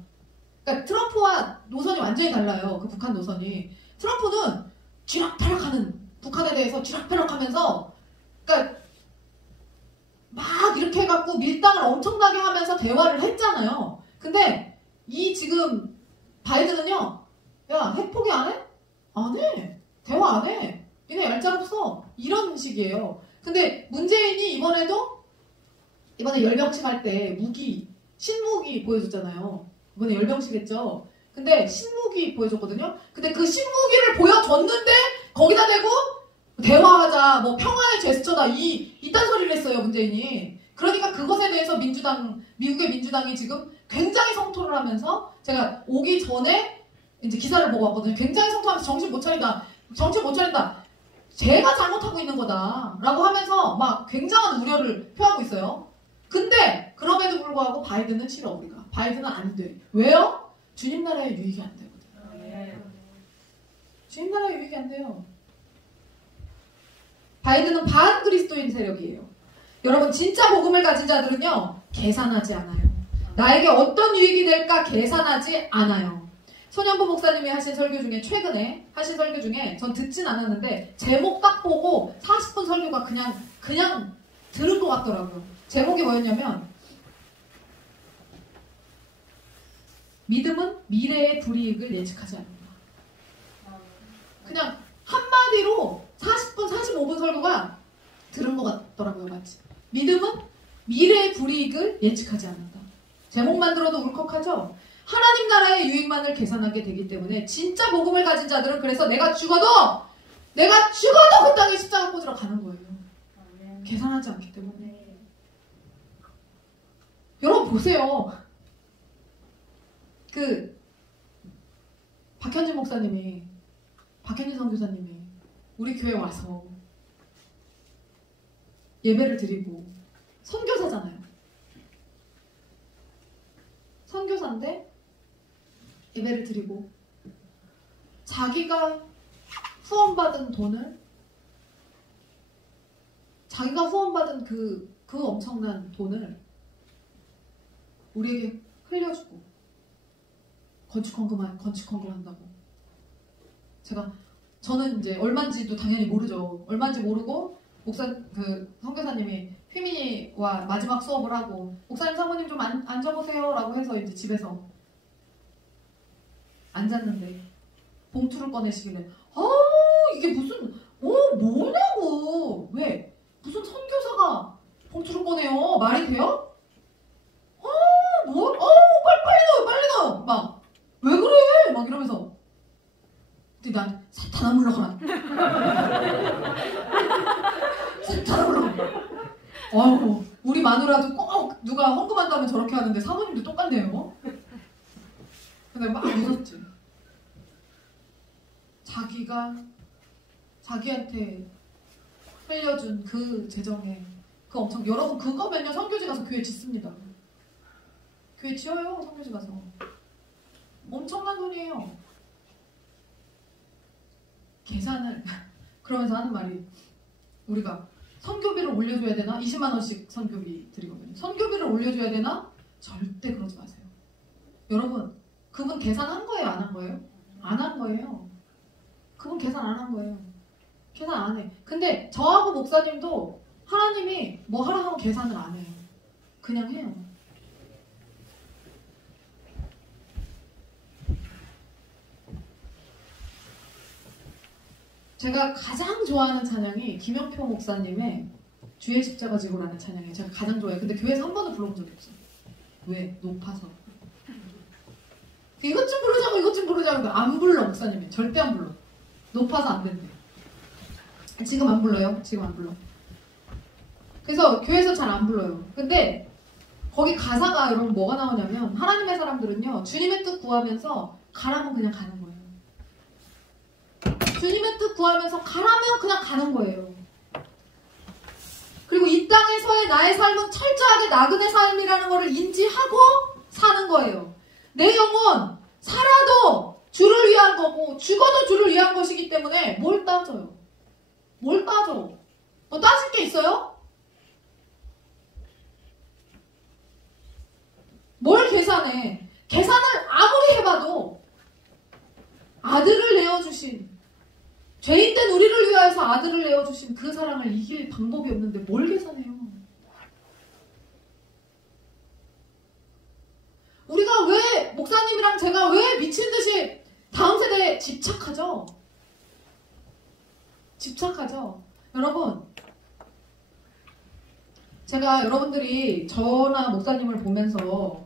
그러니까 트럼프와 노선이 완전히 달라요. 그 북한 노선이. 트럼프는 쥐락펴락하는 북한에 대해서 쥐락펴락하면서 그러니까 막 이렇게 해갖고 밀당을 엄청나게 하면서 대화를 했잖아요. 근데 이 지금 바이든은요. 야 핵포기 안 해? 안 해. 대화 안 해. 니네 얄짤없어. 이런 식이에요. 근데 문재인이 이번에 열병식 할 때 신무기 보여줬잖아요. 이번에 열병식 했죠. 근데 신무기 보여줬거든요. 근데 그 신무기를 보여줬는데 거기다 대고 대화하자, 뭐 평화의 제스처다 이딴 소리를 했어요 문재인이. 그러니까 그것에 대해서 미국의 민주당이 지금 굉장히 성토를 하면서 제가 오기 전에 이제 기사를 보고 왔거든요. 굉장히 성토하면서 정신 못 차린다. 제가 잘못하고 있는 거다라고 하면서 막 굉장한 우려를 표하고 있어요. 근데 그럼에도 불구하고 바이든은 싫어. 우리가 바이든은 안 돼. 왜요? 주님 나라에 유익이 안 되거든. 주님 나라에 유익이 안 돼요. 바이든은 반그리스도인 세력이에요. 여러분 진짜 복음을 가진 자들은요 계산하지 않아요. 나에게 어떤 유익이 될까 계산하지 않아요. 손현보 목사님이 하신 설교 중에 최근에 하신 설교 중에 전 듣진 않았는데 제목 딱 보고 40분 설교가 그냥 들은 것 같더라고요. 제목이 뭐였냐면 믿음은 미래의 불이익을 예측하지 않는다. 그냥 한마디로 40분 45분 설교가 들은 것 같더라고요. 마치 믿음은 미래의 불이익을 예측하지 않는다. 제목만 들어도 울컥하죠? 하나님 나라의 유익만을 계산하게 되기 때문에 진짜 복음을 가진 자들은 그래서 내가 죽어도 그 땅에 십자가 꽂으러 가는 거예요. 계산하지 않기 때문에. 여러분 보세요. 박현진 선교사님이 우리 교회 와서 예배를 드리고 선교사잖아요. 선교사인데 예배를 드리고 자기가 후원받은 그 엄청난 돈을 우리에게 흘려주고 건축헌금한다고. 저는 이제 얼마인지도 당연히 모르죠. 얼마인지 모르고 선교사님이 휘민이와 마지막 수업을 하고 목사님 사모님 좀 앉아보세요 라고 해서 이제 집에서 앉았는데 봉투를 꺼내시길래 이게 무슨 뭐냐고. 왜 무슨 선교사가 봉투를 꺼내요. 말이 돼요? 빨리 넣어 막 왜 그래 막 이러면서. 근데 난 사탄아 물러가라. 사탄아 물러가라. 아이고 우리 마누라도 꼭 누가 헌금한다면 저렇게 하는데 사모님도 똑같네요. 근데 막 웃었지. 자기한테 흘려준 그 재정에 여러분 그거면요 선교지 가서 교회 짓습니다. 교회 지어요. 선교지 가서 엄청난 돈이에요. 계산을 그러면서 하는 말이 우리가 선교비를 올려줘야 되나? 20만 원씩 선교비 드리거든요. 선교비를 올려줘야 되나? 절대 그러지 마세요. 여러분 그분 계산한 거예요? 안 한 거예요? 안 한 거예요. 그분 계산 안 한 거예요. 계산 안 해. 근데 저하고 목사님도 하나님이 뭐 하라 하면 계산을 안 해요. 그냥 해요. 제가 가장 좋아하는 찬양이 김영표 목사님의 주의 십자가 지고라는 찬양이에요. 제가 가장 좋아해요. 근데 교회에서 한 번도 불러본 적이 없어요. 왜? 높아서. 이것 좀 부르자고 안 불러. 목사님이 절대 안 불러. 높아서 안 된대. 지금 안 불러요. 그래서 교회에서 잘 안 불러요. 근데 거기 가사가 여러분 뭐가 나오냐면 하나님의 사람들은요 주님의 뜻 구하면서 가라면 그냥 가는 거예요. 주님의 뜻 구하면서 가라면 그냥 가는 거예요. 그리고 이 땅에서의 나의 삶은 철저하게 나그네 삶이라는 것을 인지하고 사는 거예요. 내 영혼 살아도 주를 위한 거고 죽어도 주를 위한 것이기 때문에 뭘 따져요? 뭘 따져? 뭐 따질 게 있어요? 뭘 계산해? 계산을 아무리 해봐도 아들을 내어주신 죄인된 우리를 위하여서 아들을 내어주신 그 사랑을 이길 방법이 없는데 뭘 계산해요? 우리가 왜 목사님이랑 제가 왜 미친 듯이 다음 세대에 집착하죠? 여러분 제가 여러분들이 저나 목사님을 보면서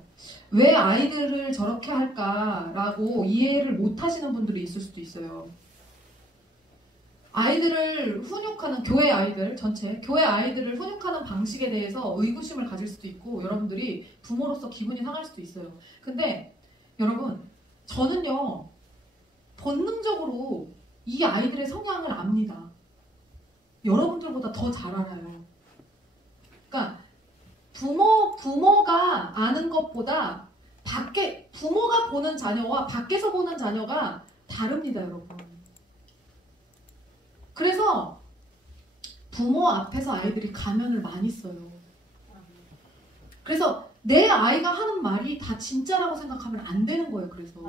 왜 아이들을 저렇게 할까라고 이해를 못 하시는 분들이 있을 수도 있어요. 아이들을 훈육하는 교회 아이들을 훈육하는 방식에 대해서 의구심을 가질 수도 있고 여러분들이 부모로서 기분이 상할 수도 있어요. 근데 여러분 저는요 본능적으로 이 아이들의 성향을 압니다. 여러분들보다 더 잘 알아요. 그러니까 부모가 아는 것보다 부모가 보는 자녀와 밖에서 보는 자녀가 다릅니다, 여러분. 그래서 부모 앞에서 아이들이 가면을 많이 써요. 그래서 내 아이가 하는 말이 다 진짜라고 생각하면 안 되는 거예요. 그래서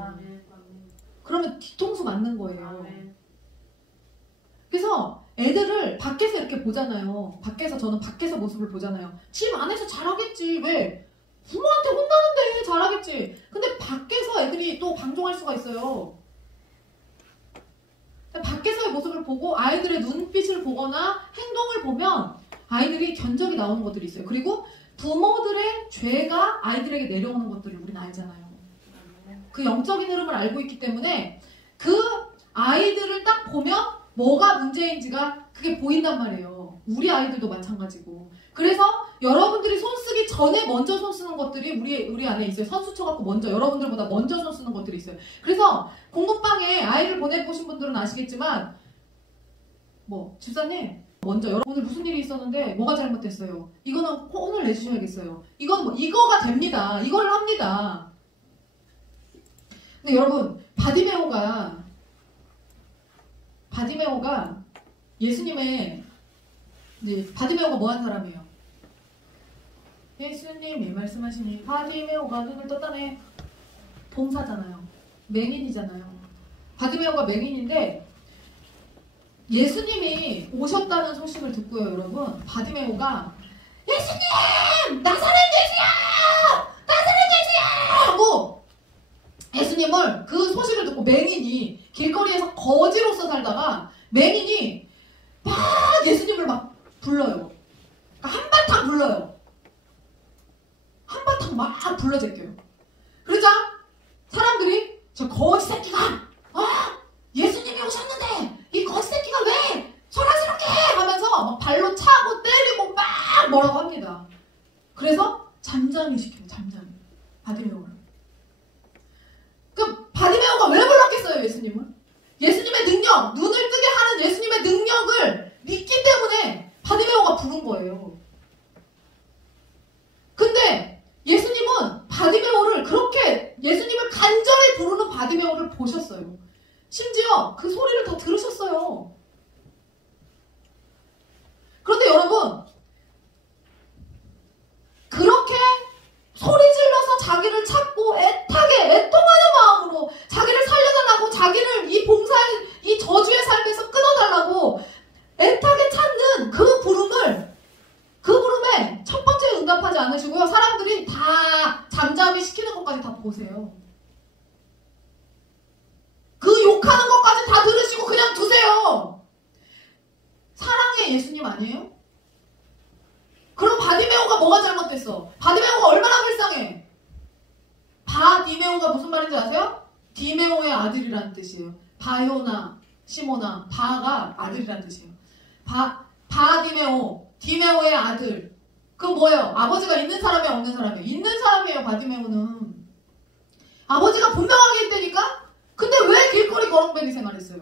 그러면 뒤통수 맞는 거예요. 그래서 애들을 밖에서 이렇게 보잖아요. 저는 밖에서 모습을 보잖아요. 집 안에서 잘하겠지. 왜? 부모한테 혼나는데 잘하겠지. 근데 밖에서 애들이 또 방종할 수가 있어요. 밖에서의 모습을 보고 아이들의 눈빛을 보거나 행동을 보면 아이들이 견적이 나오는 것들이 있어요. 그리고 부모들의 죄가 아이들에게 내려오는 것들을 우리는 알잖아요. 그 영적인 흐름을 알고 있기 때문에 그 아이들을 딱 보면 뭐가 문제인지가 그게 보인단 말이에요. 우리 아이들도 마찬가지고. 그래서 여러분들이 손 쓰기 전에 먼저 손 쓰는 것들이 우리 안에 있어요. 선수 쳐갖고 먼저 여러분들보다 먼저 손 쓰는 것들이 있어요. 그래서 공부방에 아이를 보내보신 분들은 아시겠지만 집사님 먼저 오늘 무슨 일이 있었는데 뭐가 잘못됐어요. 이거는 혼을 내주셔야겠어요. 이건 이거가 됩니다. 이걸 합니다. 근데 여러분 바디메오가 예수님의 이제 바디메오가 뭐한 사람이에요? 예수님이 말씀하시니 바디메오가 눈을 떴다네. 봉사잖아요. 맹인이잖아요. 바디메오가 맹인인데 예수님이 오셨다는 소식을 듣고요, 여러분. 바디메오가 예수님! 나사렛 예수야! 나사렛 예수야! 하고 예수님을 그 소식을 듣고 맹인이 길거리에서 거지로서 살다가 맹인이 막 예수님을 막 불러요. 그러니까 한바탕 불러요. 한바탕 막 불러 제껴요. 그러자 사람들이 저 거지 새끼가 예수님이 오셨는데 이 거지 새끼가 왜 소란스럽게 해! 하면서 막 발로 차고 때리고 막 뭐라고 합니다. 그래서 잠잠히 시켜요. 잠잠히. 바디메오를. 그 바디메오가 왜 불렀겠어요, 예수님을? 예수님의 능력, 눈을 뜨게 하는 예수님의 능력을 믿기 때문에 바디메오가 부른 거예요. 근데 예수님은 바디메오를 그렇게 예수님을 간절히 부르는 바디메오를 보셨어요. 심지어 그 소리를 다 들으셨어요. 그런데 여러분 그렇게 소리 질러서 자기를 찾고 애통하는 마음으로 자기를 살려달라고 자기를 이 봉사의 이 저주의 삶에서 끊어달라고 애타게 찾는 그 부름에 첫 번째 응답하지 않으시고요. 사람들이 다 잠잠히 시키는 것까지 다 보세요. 그 욕하는 것까지 다 들으시고 그냥 두세요. 사랑의 예수님 아니에요? 그럼 바디메오가 뭐가 잘못됐어? 바디메오가 얼마나 불쌍해? 바디메오가 무슨 말인지 아세요? 디메오의 아들이라는 뜻이에요. 바요나, 시모나, 바가 아들이라는 뜻이에요. 바디메오, 디메오의 아들. 그건 뭐예요? 아버지가 있는 사람이야, 없는 사람이에요? 있는 사람이에요, 바디메오는. 아버지가 분명하게 있다니까? 근데 왜 길거리 거렁뱅이 생활했어요?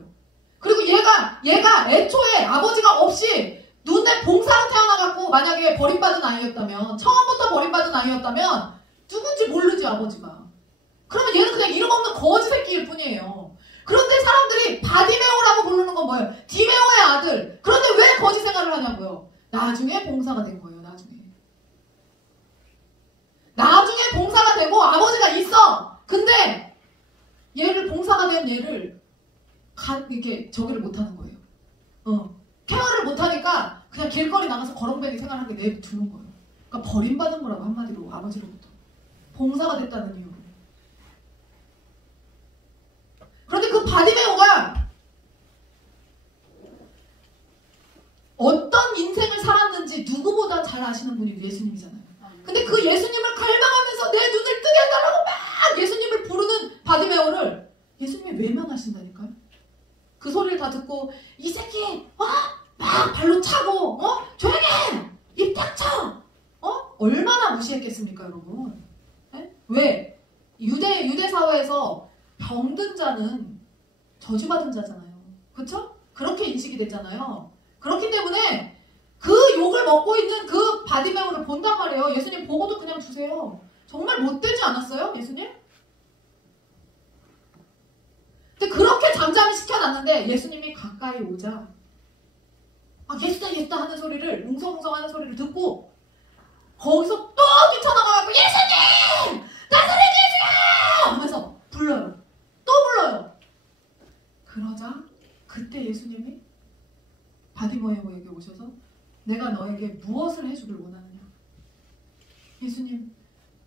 그리고 얘가 애초에 아버지가 없이 눈에 봉사로 태어나갖고 만약에 버림받은 아이였다면, 처음부터 버림받은 아이였다면 누군지 모르지, 아버지가. 그러면 얘는 그냥 이름 없는 거지 새끼일 뿐이에요. 그런데 사람들이 바디메오라고 부르는 건 뭐예요? 디메오의 아들. 그런데 왜 거지 생활을 하냐고요? 나중에 봉사가 된 거예요. 나중에 봉사가 되고 아버지가 있어. 근데 얘를 봉사가 된 얘를 이렇게 저기를 못하는 거예요. 케어를 못하니까 그냥 길거리 나가서 거렁뱅이 생활하게 내두는 거예요. 그러니까 버림받은 거라고 한마디로 아버지로부터. 봉사가 됐다는 이유로. 그런데 그 바디메오가 어떤 인생을 살았는지 누구보다 잘 아시는 분이 예수님이잖아요. 근데 그 예수님을 갈망하면서 내 눈을 뜨게 해달라고 막 예수님을 부르는 바디메오를 예수님이 외면하신다니까요. 그 소리를 다 듣고 이 새끼 막 발로 차고 조용히 해! 입 닥쳐! 얼마나 무시했겠습니까, 여러분? 네? 왜? 유대 사회에서 병든 자는 저주받은 자잖아요. 그쵸? 그렇게 인식이 됐잖아요. 그렇기 때문에 그 욕을 먹고 있는 그 바디메오를 본단 말이에요. 예수님 보고도 그냥 주세요. 정말 못되지 않았어요? 예수님? 근데 그렇게 잠잠히 시켜놨는데 예수님이 가까이 오자 예수다 예수다 하는 소리를 웅성웅성 하는 소리를 듣고 거기서 또 뛰쳐나가고 예수님! 나사렛 예수야! 하면서 불러요. 또 불러요. 그러자 그때 예수님이 바디메오에게 오셔서 내가 너에게 무엇을 해주길 원하느냐? 예수님,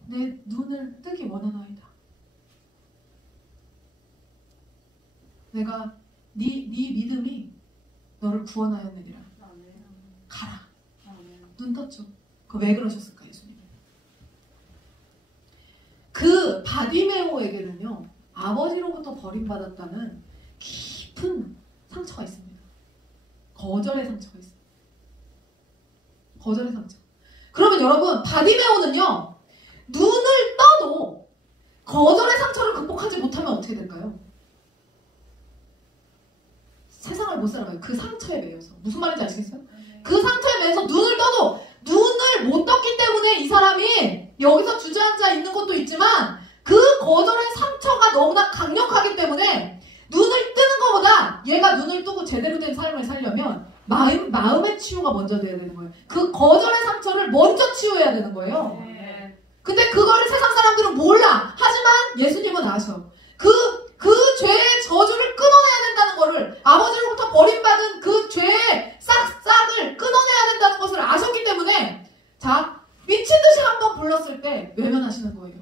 내 눈을 뜨기 원하나이다. 내가 네 믿음이 너를 구원하였느니라. 가라. 눈 떴죠. 그거 왜 그러셨을까 예수님? 그 바디메오에게는요 아버지로부터 버림받았다는 깊은 상처가 있습니다. 거절의 상처가 있습니다. 거절의 상처. 그러면 여러분 바디메오는요 눈을 떠도 거절의 상처를 극복하지 못하면 어떻게 될까요? 세상을 못 살아가요. 그 상처에 매여서. 무슨 말인지 아시겠어요? 그 상처에 매여서 눈을 떠도 눈을 못 떴기 때문에 이 사람이 여기서 주저앉아 있는 것도 있지만 그 거절의 상처가 너무나 강력하기 때문에 눈을 뜨는 것보다 얘가 눈을 뜨고 제대로 된 삶을 살려면 마음의 치유가 먼저 돼야 되는 거예요. 그 거절의 상처를 먼저 치유해야 되는 거예요. 근데 그거를 세상 사람들은 몰라. 하지만 예수님은 아셔. 그 죄의 저주를 끊어내야 된다는 거를 아버지로부터 버림받은 그 죄의 싹을 끊어내야 된다는 것을 아셨기 때문에 자 미친 듯이 한번 불렀을 때 외면하시는 거예요.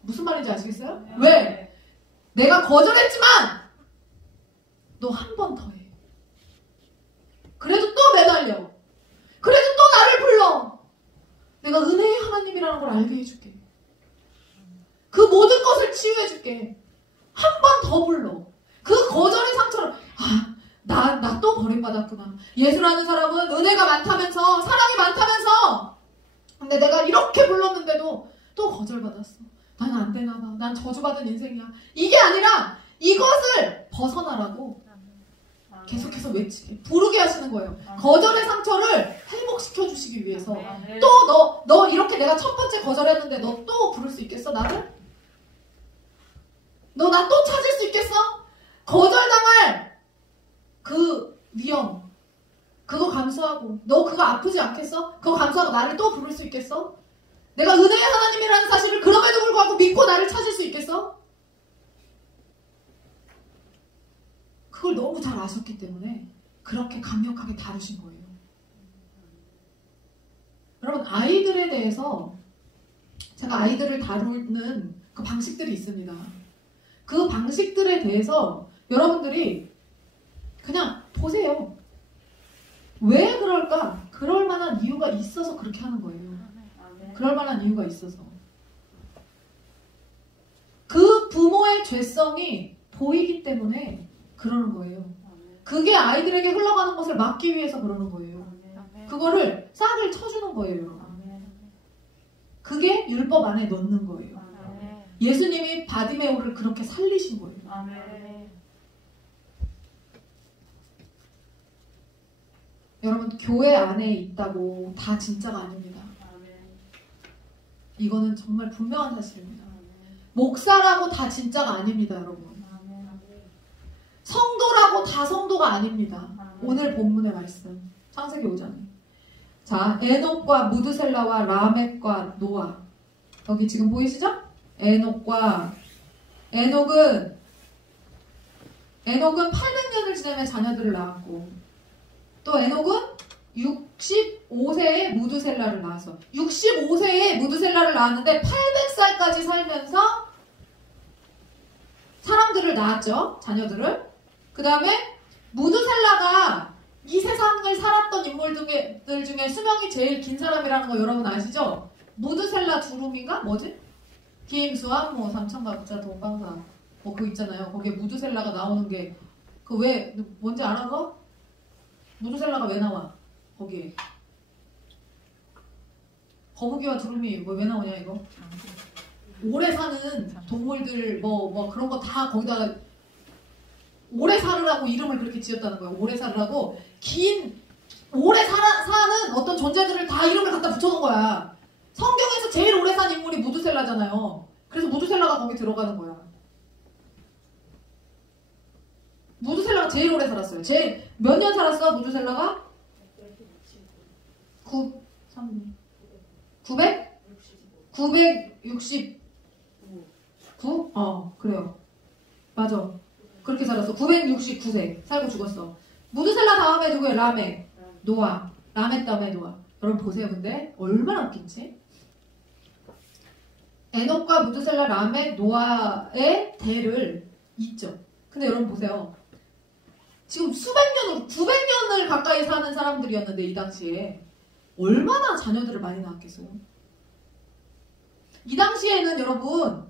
무슨 말인지 아시겠어요? 왜? 내가 거절했지만 너 한 번 더 해. 그래도 또 매달려. 그래도 또 나를 불러. 내가 은혜의 하나님이라는 걸 알게 해줄게. 그 모든 것을 치유해줄게. 한 번 더 불러. 그 거절의 상처를 나 또 버림받았구나. 예수라는 사람은 은혜가 많다면서 사랑이 많다면서 근데 내가 이렇게 불렀는데도 또 거절받았어. 난 안 되나 봐. 난 저주받은 인생이야. 이게 아니라 이것을 벗어나라고 계속해서 외치게 부르게 하시는 거예요. 거절의 상처를 회복시켜 주시기 위해서 또 너 이렇게 내가 첫 번째 거절했는데 너 또 부를 수 있겠어 나를? 너 나 또 찾을 수 있겠어? 거절당할 그 위험 그거 감수하고 너 그거 아프지 않겠어? 그거 감수하고 나를 또 부를 수 있겠어? 내가 은혜의 하나님이라는 사실을 그럼에도 불구하고 믿고 나를 찾을 수 있겠어? 그걸 너무 잘 아셨기 때문에 그렇게 강력하게 다루신 거예요. 여러분 아이들에 대해서 제가 아이들을 다루는 그 방식들이 있습니다. 그 방식들에 대해서 여러분들이 그냥 보세요. 왜 그럴까? 그럴 만한 이유가 있어서 그렇게 하는 거예요. 그럴 만한 이유가 있어서. 그 부모의 죄성이 보이기 때문에 그러는 거예요. 그게 아이들에게 흘러가는 것을 막기 위해서 그러는 거예요. 그거를 싹을 쳐주는 거예요, 여러분. 그게 율법 안에 넣는 거예요. 예수님이 바디메오를 그렇게 살리신 거예요. 여러분 교회 안에 있다고 다 진짜가 아닙니다. 이거는 정말 분명한 사실입니다. 목사라고 다 진짜가 아닙니다, 여러분. 성도라고 다 성도가 아닙니다. 오늘 본문의 말씀 창세기 5장. 자, 에녹과 무드셀라와 라멕과 노아. 여기 지금 보이시죠? 에녹은 800년을 지나며 자녀들을 낳았고 또 에녹은 65세에 무드셀라를 낳았어. 65세에 무드셀라를 낳았는데 800살까지 살면서 사람들을 낳았죠. 자녀들을. 그 다음에 무드셀라가 이 세상을 살았던 인물들 중에 수명이 제일 긴 사람이라는 거 여러분 아시죠? 무드셀라 두루미인가? 뭐지? 김수환, 삼천가부자, 동방사 그거 있잖아요. 거기에 무드셀라가 나오는 게 그 왜 뭔지 알아 그거? 무드셀라가 왜 나와? 거기에 거북이와 두루미 왜 나오냐 이거? 오래 사는 동물들 뭐 그런 거 다 거기다가 오래 살으라고 이름을 그렇게 지었다는 거예요. 오래 살으라고 오래 사는 어떤 존재들을 다 이름을 갖다 붙여놓은 거야. 성경에서 제일 오래 산 인물이 무두셀라잖아요. 그래서 무두셀라가 거기 들어가는 거야. 무두셀라가 제일 오래 살았어요. 제일 몇 년 살았어? 무두셀라가? 969? 그래요. 맞아. 그렇게 살았어. 969세 살고 죽었어. 무두셀라 다음에 누구예요? 라멕, 노아. 라멕 다음에 노아. 여러분 보세요. 근데 얼마나 웃긴지. 에녹과 무두셀라, 라멕, 노아의 대를 잇죠. 근데 여러분 보세요. 지금 수백 년, 900년을 가까이 사는 사람들이었는데 이 당시에 얼마나 자녀들을 많이 낳았겠어요? 이 당시에는 여러분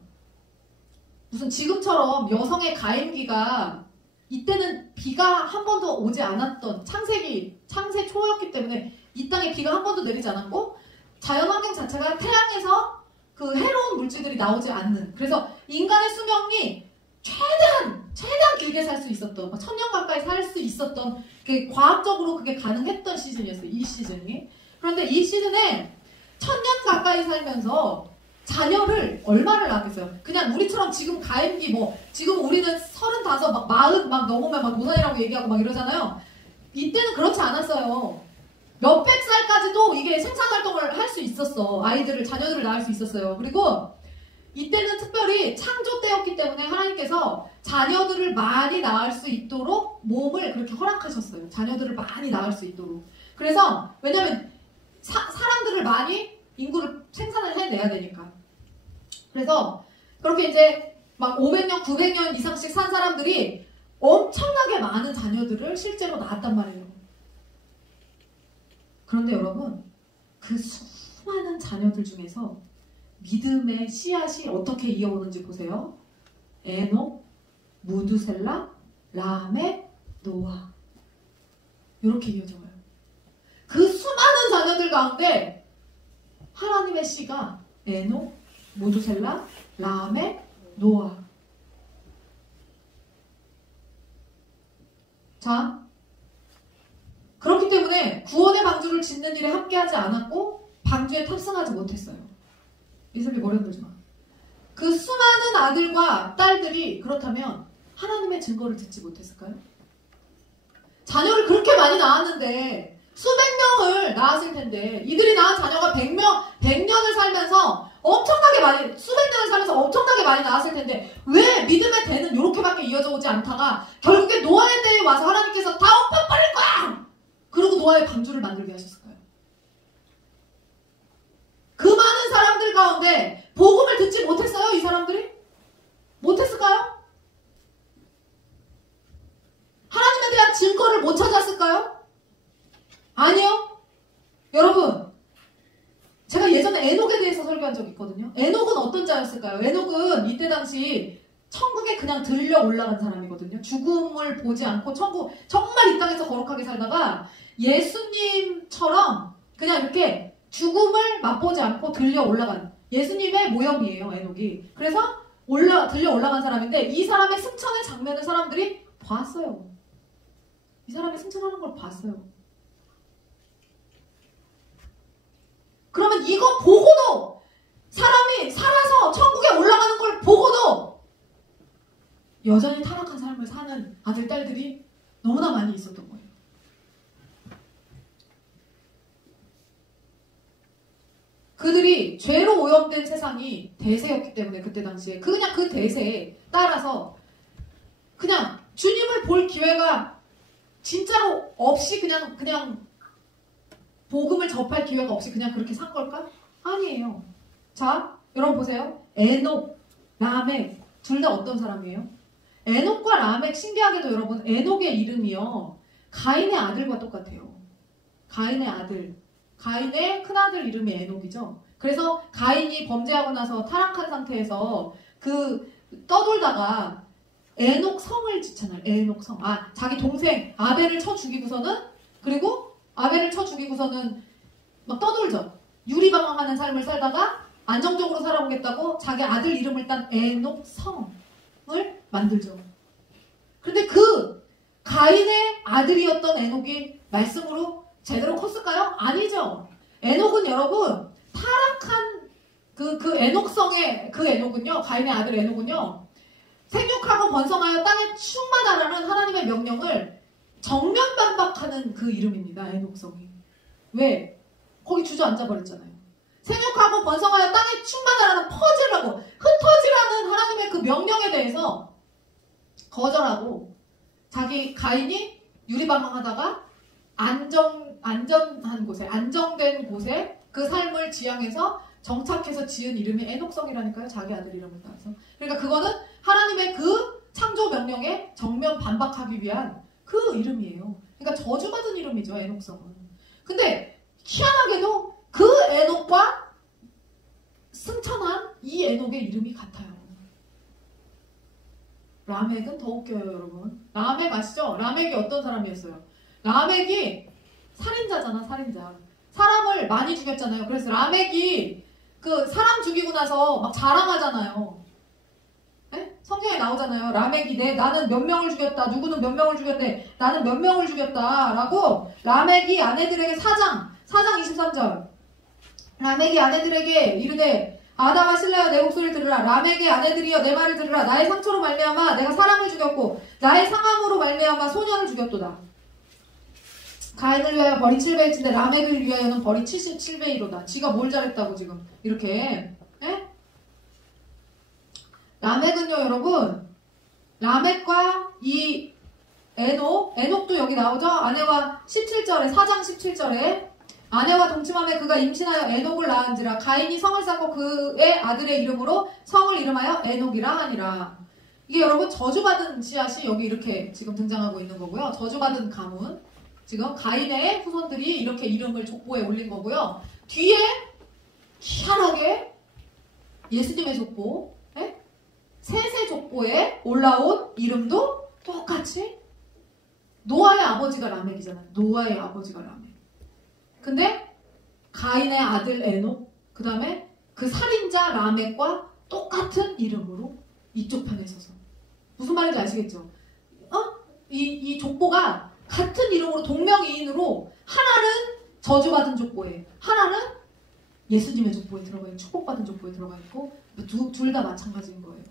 무슨 지금처럼 여성의 가임기가 이때는 비가 한 번도 오지 않았던 창세 초였기 때문에 이 땅에 비가 한 번도 내리지 않았고 자연환경 자체가 태양에서 그 해로운 물질들이 나오지 않는, 그래서 인간의 수명이 최대한 길게 살 수 있었던, 1000년 가까이 살 수 있었던, 과학적으로 그게 가능했던 시즌이었어요. 이 시즌이. 그런데 이 시즌에 1000년 가까이 살면서 자녀를 얼마를 낳았겠어요? 그냥 우리처럼 지금 가임기 지금 우리는 35, 40 넘으면 노산이라고 얘기하고 막 이러잖아요. 이때는 그렇지 않았어요. 몇백 살까지도 이게 생산활동을 할 수 있었어. 자녀들을 낳을 수 있었어요. 그리고 이때는 특별히 창조 때였기 때문에 하나님께서 자녀들을 많이 낳을 수 있도록 몸을 그렇게 허락하셨어요. 자녀들을 많이 낳을 수 있도록. 그래서 왜냐면 사람들을 많이 인구를 생산을 해내야 되니까. 그래서 그렇게 이제 막 500년, 900년 이상씩 산 사람들이 엄청나게 많은 자녀들을 실제로 낳았단 말이에요. 그런데 여러분, 그 수많은 자녀들 중에서 믿음의 씨앗이 어떻게 이어오는지 보세요. 에녹, 무두셀라, 라멕, 노아. 이렇게 이어져요. 그 수많은 자녀들 가운데 하나님의 씨가 에녹, 무두셀라, 라멕, 노아. 자, 그렇기 때문에 구원의 방주를 짓는 일에 함께하지 않았고 방주에 탑승하지 못했어요. 이슬비 머리 흔들지 마. 그 수많은 아들과 딸들이 그렇다면 하나님의 증거를 듣지 못했을까요? 자녀를 그렇게 많이 낳았는데 수백 명을 낳았을 텐데 이들이 낳은 자녀가 100년을 살면서 수백 년을 살면서 엄청나게 많이 낳았을 텐데 왜 믿음의 대는 이렇게밖에 이어져 오지 않다가 결국에 노아의 때에 와서 하나님께서 다 엎어버릴 거야! 그리고 노아의 방주를 만들게 하셨을까요? 그 많은 사람들 가운데 복음을 듣지 못했어요? 이 사람들이? 못했을까요? 하나님에 대한 증거를 못 찾았을까요? 아니요. 여러분, 제가 예전에 에녹에 대해서 설교한 적이 있거든요. 에녹은 어떤 자였을까요? 에녹은 이때 당시 천국에 그냥 들려 올라간 사람이거든요. 죽음을 보지 않고 정말 이 땅에서 거룩하게 살다가 예수님처럼 그냥 이렇게 죽음을 맛보지 않고 들려 올라간 예수님의 모형이에요, 에녹이. 그래서 들려 올라간 사람인데 이 사람의 승천의 장면을 사람들이 봤어요. 이 사람이 승천하는 걸 봤어요. 그러면 이거 보고도 사람이 살아서 천국에 올라가는 걸 보고도 여전히 타락한 삶을 사는 아들, 딸들이 너무나 많이 있었던 거예요. 그들이 죄로 오염된 세상이 대세였기 때문에 그때 당시에 그냥 그 대세에 따라서 그냥 주님을 볼 기회가 진짜로 없이 그냥 복음을 접할 기회가 없이 그냥 그렇게 산 걸까? 아니에요. 자, 여러분 보세요. 에녹, 라멕 둘 다 어떤 사람이에요? 에녹과 라멕, 신기하게도 여러분 에녹의 이름이요 가인의 아들과 똑같아요. 가인의 아들, 가인의 큰아들 이름이 에녹이죠. 그래서 가인이 범죄하고 나서 타락한 상태에서 떠돌다가 에녹 성을 짓잖아요. 에녹 성. 자기 동생 아벨을 쳐 죽이고서는 막 떠돌죠. 유리방황하는 삶을 살다가 안정적으로 살아보겠다고 자기 아들 이름을 딴 에녹 성을 만들죠. 그런데 그 가인의 아들이었던 에녹이 말씀으로 제대로 컸을까요? 아니죠. 에녹은 여러분 타락한 그 에녹성의 그 에녹은요, 가인의 아들 에녹은요, 생육하고 번성하여 땅에 충만하라는 하나님의 명령을 정면 반박하는 그 이름입니다. 에녹성이. 왜? 거기 주저앉아 버렸잖아요. 생육하고 번성하여 땅에 충만하라는 퍼지라고, 흩어지라는 하나님의 그 명령에 대해서 거절하고 자기 가인이 유리방황하다가 안전한 곳에, 안정된 곳에 그 삶을 지향해서 정착해서 지은 이름이 에녹성이라니까요. 자기 아들 이름을 따서. 그러니까 그거는 하나님의 그 창조 명령에 정면 반박하기 위한 그 이름이에요. 그러니까 저주받은 이름이죠. 에녹성은. 근데 희한하게도 그 에녹과 승천한 이 에녹의 이름이 같아요. 라멕은 더 웃겨요, 여러분. 라멕 아시죠? 라멕이 어떤 사람이었어요? 라멕이 살인자잖아, 살인자. 사람을 많이 죽였잖아요. 그래서 라멕이 그 사람 죽이고 나서 막 자랑하잖아요. 네? 성경에 나오잖아요. 라멕이 나는 몇 명을 죽였다. 누구는 몇 명을 죽였대. 나는 몇 명을 죽였다. 라고 라멕이 아내들에게 4장 23절. 라멕이 아내들에게 이르되 아다와 실레여 내 목소리를 들으라. 라멕의 아내들이여 내 말을 들으라. 나의 상처로 말미암아 내가 사람을 죽였고 나의 상함으로 말미암아 소년을 죽였도다. 가인을 위하여 벌이 7배일진데 라멕을 위하여는 벌이 77배이로다. 지가 뭘 잘했다고 지금 이렇게. 에? 라멕은요, 여러분, 라멕과 이 에녹도 여기 나오죠? 아내와 17절에, 4장 17절에 아내와 동침함에 그가 임신하여 에녹을 낳은지라. 가인이 성을 쌓고 그의 아들의 이름으로 성을 이름하여 에녹이라 하니라. 이게 여러분 저주받은 씨앗이 여기 이렇게 지금 등장하고 있는 거고요. 저주받은 가문. 지금 가인의 후손들이 이렇게 이름을 족보에 올린 거고요. 뒤에 희한하게 예수님의 족보, 셋의 족보에 올라온 이름도 똑같이 노아의 아버지가 라멕이잖아요. 노아의 아버지가 라멕. 근데 가인의 아들 에녹, 그 다음에 그 살인자 라멕과 똑같은 이름으로 이쪽 편에 서서. 무슨 말인지 아시겠죠? 이 족보가 같은 이름으로 동명이인으로 하나는 저주받은 족보에, 하나는 예수님의 족보에 들어가 있고 축복받은 족보에 들어가 있고 둘 다 마찬가지인 거예요.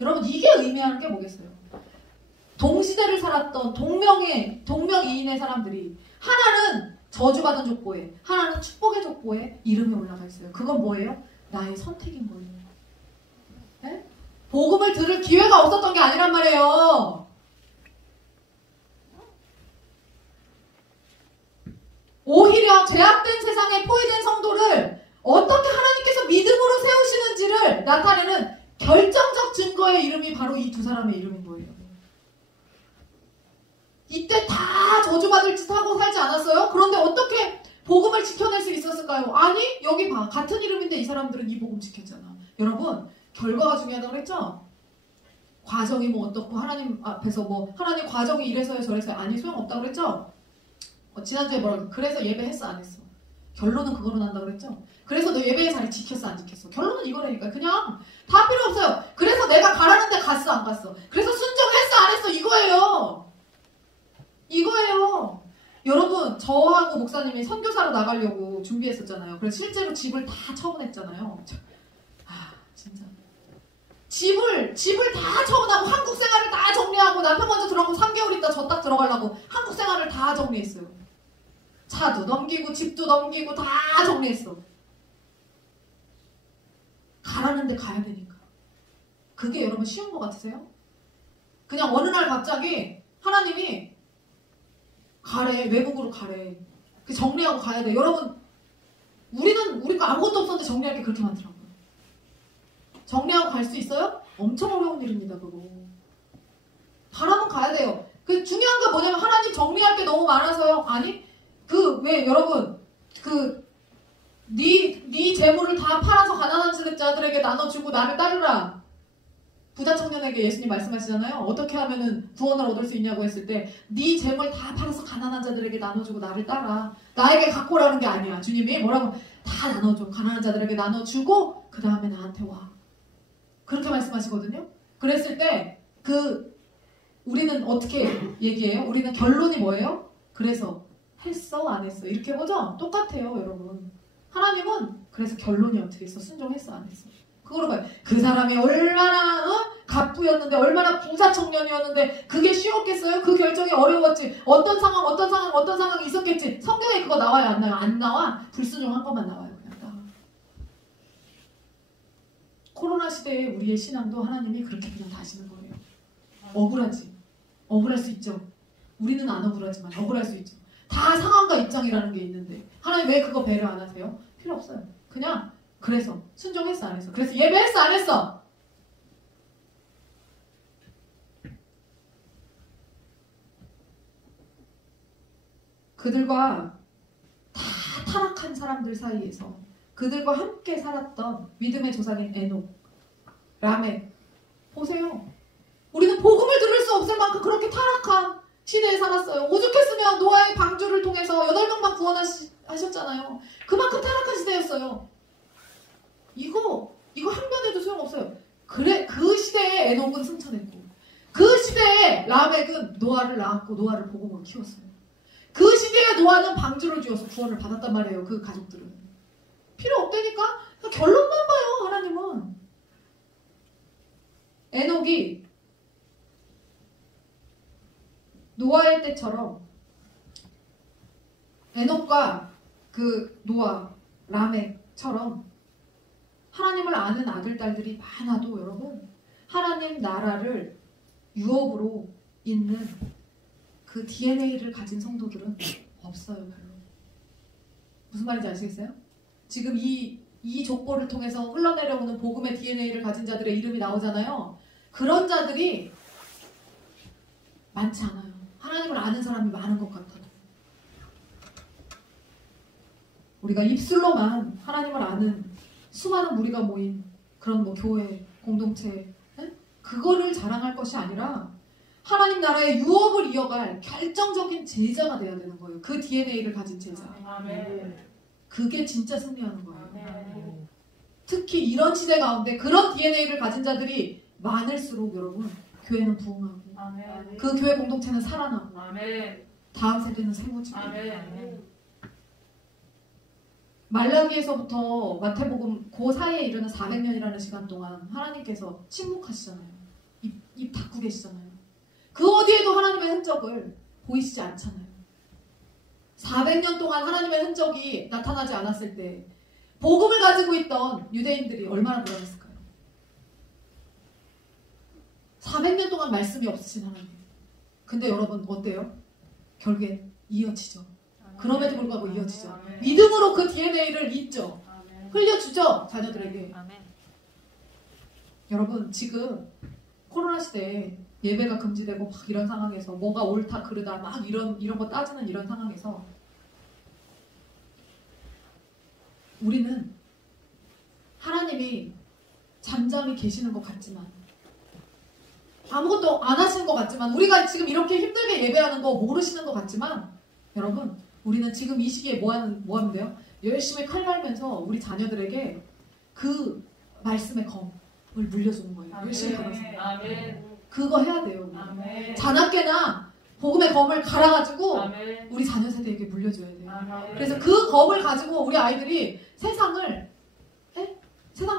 여러분, 이게 의미하는 게 뭐겠어요? 동시대를 살았던 동명이인의 사람들이 하나는 저주받은 족보에, 하나는 축복의 족보에 이름이 올라가 있어요. 그건 뭐예요? 나의 선택인 거예요. 네? 복음을 들을 기회가 없었던 게 아니란 말이에요. 오히려 죄악된 세상에 포위된 성도를 어떻게 하나님께서 믿음으로 세우시는지를 나타내는 결정적 증거의 이름이 바로 이 두 사람의 이름인 거예요. 이때 다 저주받을 짓 하고 살지 않았어요? 그런데 어떻게 복음을 지켜낼 수 있었을까요? 아니, 여기 봐. 같은 이름인데 이 사람들은 이 복음 지켰잖아. 여러분, 결과가 중요하다고 그랬죠? 과정이 뭐 어떻고 하나님 앞에서 뭐 하나님 과정이 이래서요 저래서요. 아니, 소용없다고 그랬죠? 지난주에 뭐라고 그래서 예배했어 안 했어? 결론은 그거로 난다고 그랬죠? 그래서 너 예배의 자리 지켰어 안 지켰어? 결론은 이거라니까. 그냥 다 필요 없어요. 그래서 내가 가라는데 갔어 안 갔어? 그래서 순종했어 안 했어? 이거예요. 여러분, 저하고 목사님이 선교사로 나가려고 준비했었잖아요. 그래서 실제로 집을 다 처분했잖아요. 진짜 집을 다 처분하고 한국 생활을 다 정리하고 남편 먼저 들어가고 3개월 있다 저 딱 들어가려고 한국 생활을 다 정리했어요. 차도 넘기고 집도 넘기고 다 정리했어. 가라는데 가야 되니까. 그게 여러분 쉬운 거 같으세요? 그냥 어느 날 갑자기 하나님이 가래, 외국으로 가래. 그 정리하고 가야 돼. 여러분, 우리가 아무것도 없었는데 정리할 게 그렇게 많더라고요. 정리하고 갈 수 있어요? 엄청 어려운 일입니다, 그거. 가라면 가야 돼요. 그 중요한 게 뭐냐면 하나님 정리할 게 너무 많아서요. 아니, 왜 여러분, 네 재물을 다 팔아서 가난한 자들에게 나눠주고 나를 따르라. 부자 청년에게 예수님 말씀하시잖아요. 어떻게 하면은 구원을 얻을 수 있냐고 했을 때 네 재물 다 팔아서 가난한 자들에게 나눠주고 나를 따라. 나에게 갖고 오라는 게 아니야. 주님이 뭐라고 다 나눠줘. 가난한 자들에게 나눠주고 그 다음에 나한테 와. 그렇게 말씀하시거든요. 그랬을 때 우리는 어떻게 얘기해요? 우리는 결론이 뭐예요? 그래서 했어 안 했어 이렇게 보죠? 똑같아요 여러분. 하나님은 그래서 결론이 어떻게 있어? 순종했어 안 했어? 그거로 봐요. 그 사람이 얼마나 갑부였는데 얼마나 부자 청년이었는데 그게 쉬웠겠어요? 그 결정이 어려웠지. 어떤 상황이 있었겠지. 성경에 그거 나와요 안 나와요? 안 나와. 불순종한 것만 나와요. 그냥 다. 코로나 시대에 우리의 신앙도 하나님이 그렇게 그냥 다시는 거예요. 억울하지. 억울할 수 있죠. 우리는 안 억울하지만 억울할 수 있죠. 다 상황과 입장이라는 게 있는데 하나님 왜 그거 배려 안 하세요? 필요 없어요. 그냥 그래서 순종했어 안 했어? 그래서 예배했어 안 했어? 그들과 다 타락한 사람들 사이에서 그들과 함께 살았던 믿음의 조상인 에녹, 라멕 보세요. 우리는 복음을 들을 수 없을 만큼 그렇게 타락한 시대에 살았어요. 오죽했으면 노아의 방주를 통해서 8명만 구원하셨잖아요. 그만큼 타락한 시대였어요. 이거 한 면에도 소용없어요. 그래 그 시대에 에녹은 승천했고 그 시대에 라멕은 노아를 낳았고 노아를 복음으로 키웠어요. 그 시대에 노아는 방주를 지어서 구원을 받았단 말이에요. 그 가족들은. 필요 없다니까 결론만 봐요. 하나님은. 에녹이 노아의 때처럼 에녹과 그 노아, 라멕처럼 하나님을 아는 아들, 딸들이 많아도 여러분 하나님 나라를 유업으로 잇는 그 DNA를 가진 성도들은 없어요. 별로. 무슨 말인지 아시겠어요? 지금 이 족보를 통해서 흘러내려오는 복음의 DNA를 가진 자들의 이름이 나오잖아요. 그런 자들이 많지 않아요. 하나님을 아는 사람이 많은 것 같아도. 우리가 입술로만 하나님을 아는 수많은 무리가 모인 그런 교회, 공동체 그거를 자랑할 것이 아니라 하나님 나라의 유업을 이어갈 결정적인 제자가 돼야 되는 거예요. 그 DNA를 가진 제자. 아멘. 그게 진짜 승리하는 거예요. 아멘. 특히 이런 시대 가운데 그런 DNA를 가진 자들이 많을수록 여러분 교회는 부흥하고 아멘. 그 교회 공동체는 살아나고 아멘. 다음 세대는 세워지고 아멘. 말라기에서부터 마태복음 그 사이에 이르는 400년이라는 시간 동안 하나님께서 침묵하시잖아요. 입 닫고 계시잖아요. 그 어디에도 하나님의 흔적을 보이시지 않잖아요. 400년 동안 하나님의 흔적이 나타나지 않았을 때 복음을 가지고 있던 유대인들이 얼마나 불안했을까요? 400년 동안 말씀이 없으신 하나님. 근데 여러분 어때요? 결국엔 이어지죠. 그럼에도 불구하고 이어지죠. 아멘. 믿음으로 그 DNA를 잇죠. 아멘. 흘려주죠. 자녀들에게. 아멘. 여러분 지금 코로나 시대에 예배가 금지되고 막 이런 상황에서 뭐가 옳다 그르다 막 이런 거 따지는 이런 상황에서 우리는 하나님이 잠잠히 계시는 것 같지만 아무것도 안 하시는 것 같지만 우리가 지금 이렇게 힘들게 예배하는 거 모르시는 것 같지만 여러분 우리는 지금 이 시기에 뭐 하면 돼요? 열심히 칼 갈면서 우리 자녀들에게 그 말씀의 검을 물려주는 거예요. 열심히 갈아서. 아멘. 그거 해야 돼요. 우리. 아멘. 자나깨나 복음의 검을 갈아가지고 아멘. 우리 자녀 세대에게 물려줘야 돼요. 아멘. 그래서 그 검을 가지고 우리 아이들이 세상과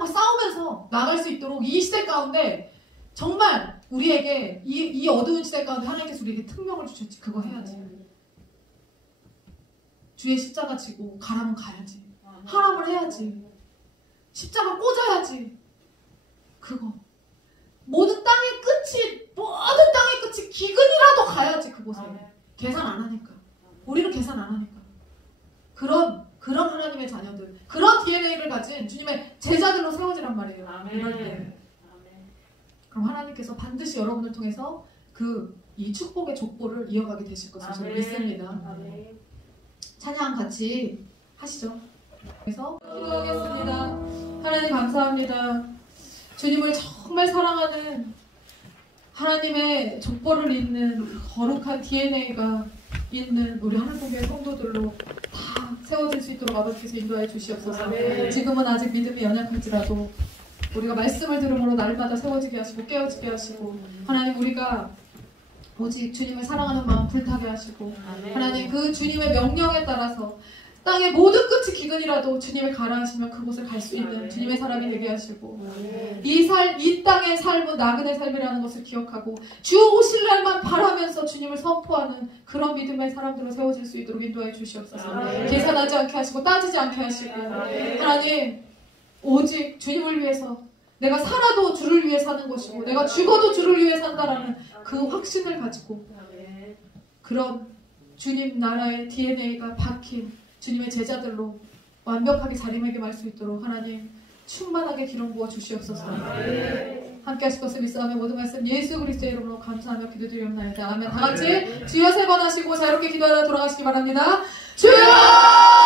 싸우면서 나갈 수 있도록 이 시대 가운데 정말 우리에게 이 어두운 시대 가운데 하나님께서 우리에게 특명을 주셨지. 그거 해야지. 주의 십자가 지고 가라면 가야지. 하람을 해야지. 십자가 꽂아야지. 그거. 모든 땅의 끝이 기근이라도 가야지 그곳에. 계산 안 하니까. 우리는 계산 안 하니까. 그런 하나님의 자녀들, 그런 DNA를 가진 주님의 제자들로 세워지란 말이에요. 이럴 때. 그럼 하나님께서 반드시 여러분을 통해서 이 축복의 족보를 이어가게 되실 것을 저는 믿습니다. 찬양 같이 하시죠. 그래서 기도하겠습니다. 하나님 감사합니다. 주님을 정말 사랑하는 하나님의 족보를 잇는 거룩한 DNA가 있는 우리 하늘공교회 성도들로 다 세워질 수 있도록 아버지께서 인도하여 주시옵소서. 지금은 아직 믿음이 연약할지라도 우리가 말씀을 들음으로 날마다 세워지게 하시고 깨어지게 하시고 하나님 우리가 오직 주님을 사랑하는 마음 불타게 하시고 아멘. 하나님 그 주님의 명령에 따라서 땅의 모든 끝이 기근이라도 주님을 가라 하시면 그곳을 갈 수 있는 주님의 사람이 되게 하시고 이 땅의 삶은 나그네 삶이라는 것을 기억하고 주 오실 날만 바라면서 주님을 선포하는 그런 믿음의 사람들로 세워질 수 있도록 인도해 주시옵소서. 아멘. 계산하지 않게 하시고 따지지 않게 하시고 아멘. 하나님 오직 주님을 위해서 내가 살아도 주를 위해 사는 것이고 내가 죽어도 주를 위해 산다라는 그 확신을 가지고 아멘. 그런 주님 나라의 DNA가 박힌 주님의 제자들로 완벽하게 자리매김할 수 있도록 하나님 충만하게 기름 부어 주시옵소서. 함께 하실 것을 믿사오며 모든 말씀 예수 그리스도의 이름으로 감사하며 기도드리옵나이다. 아멘. 다 같이 주여 세 번 하시고 자유롭게 기도하다 돌아가시기 바랍니다. 주여!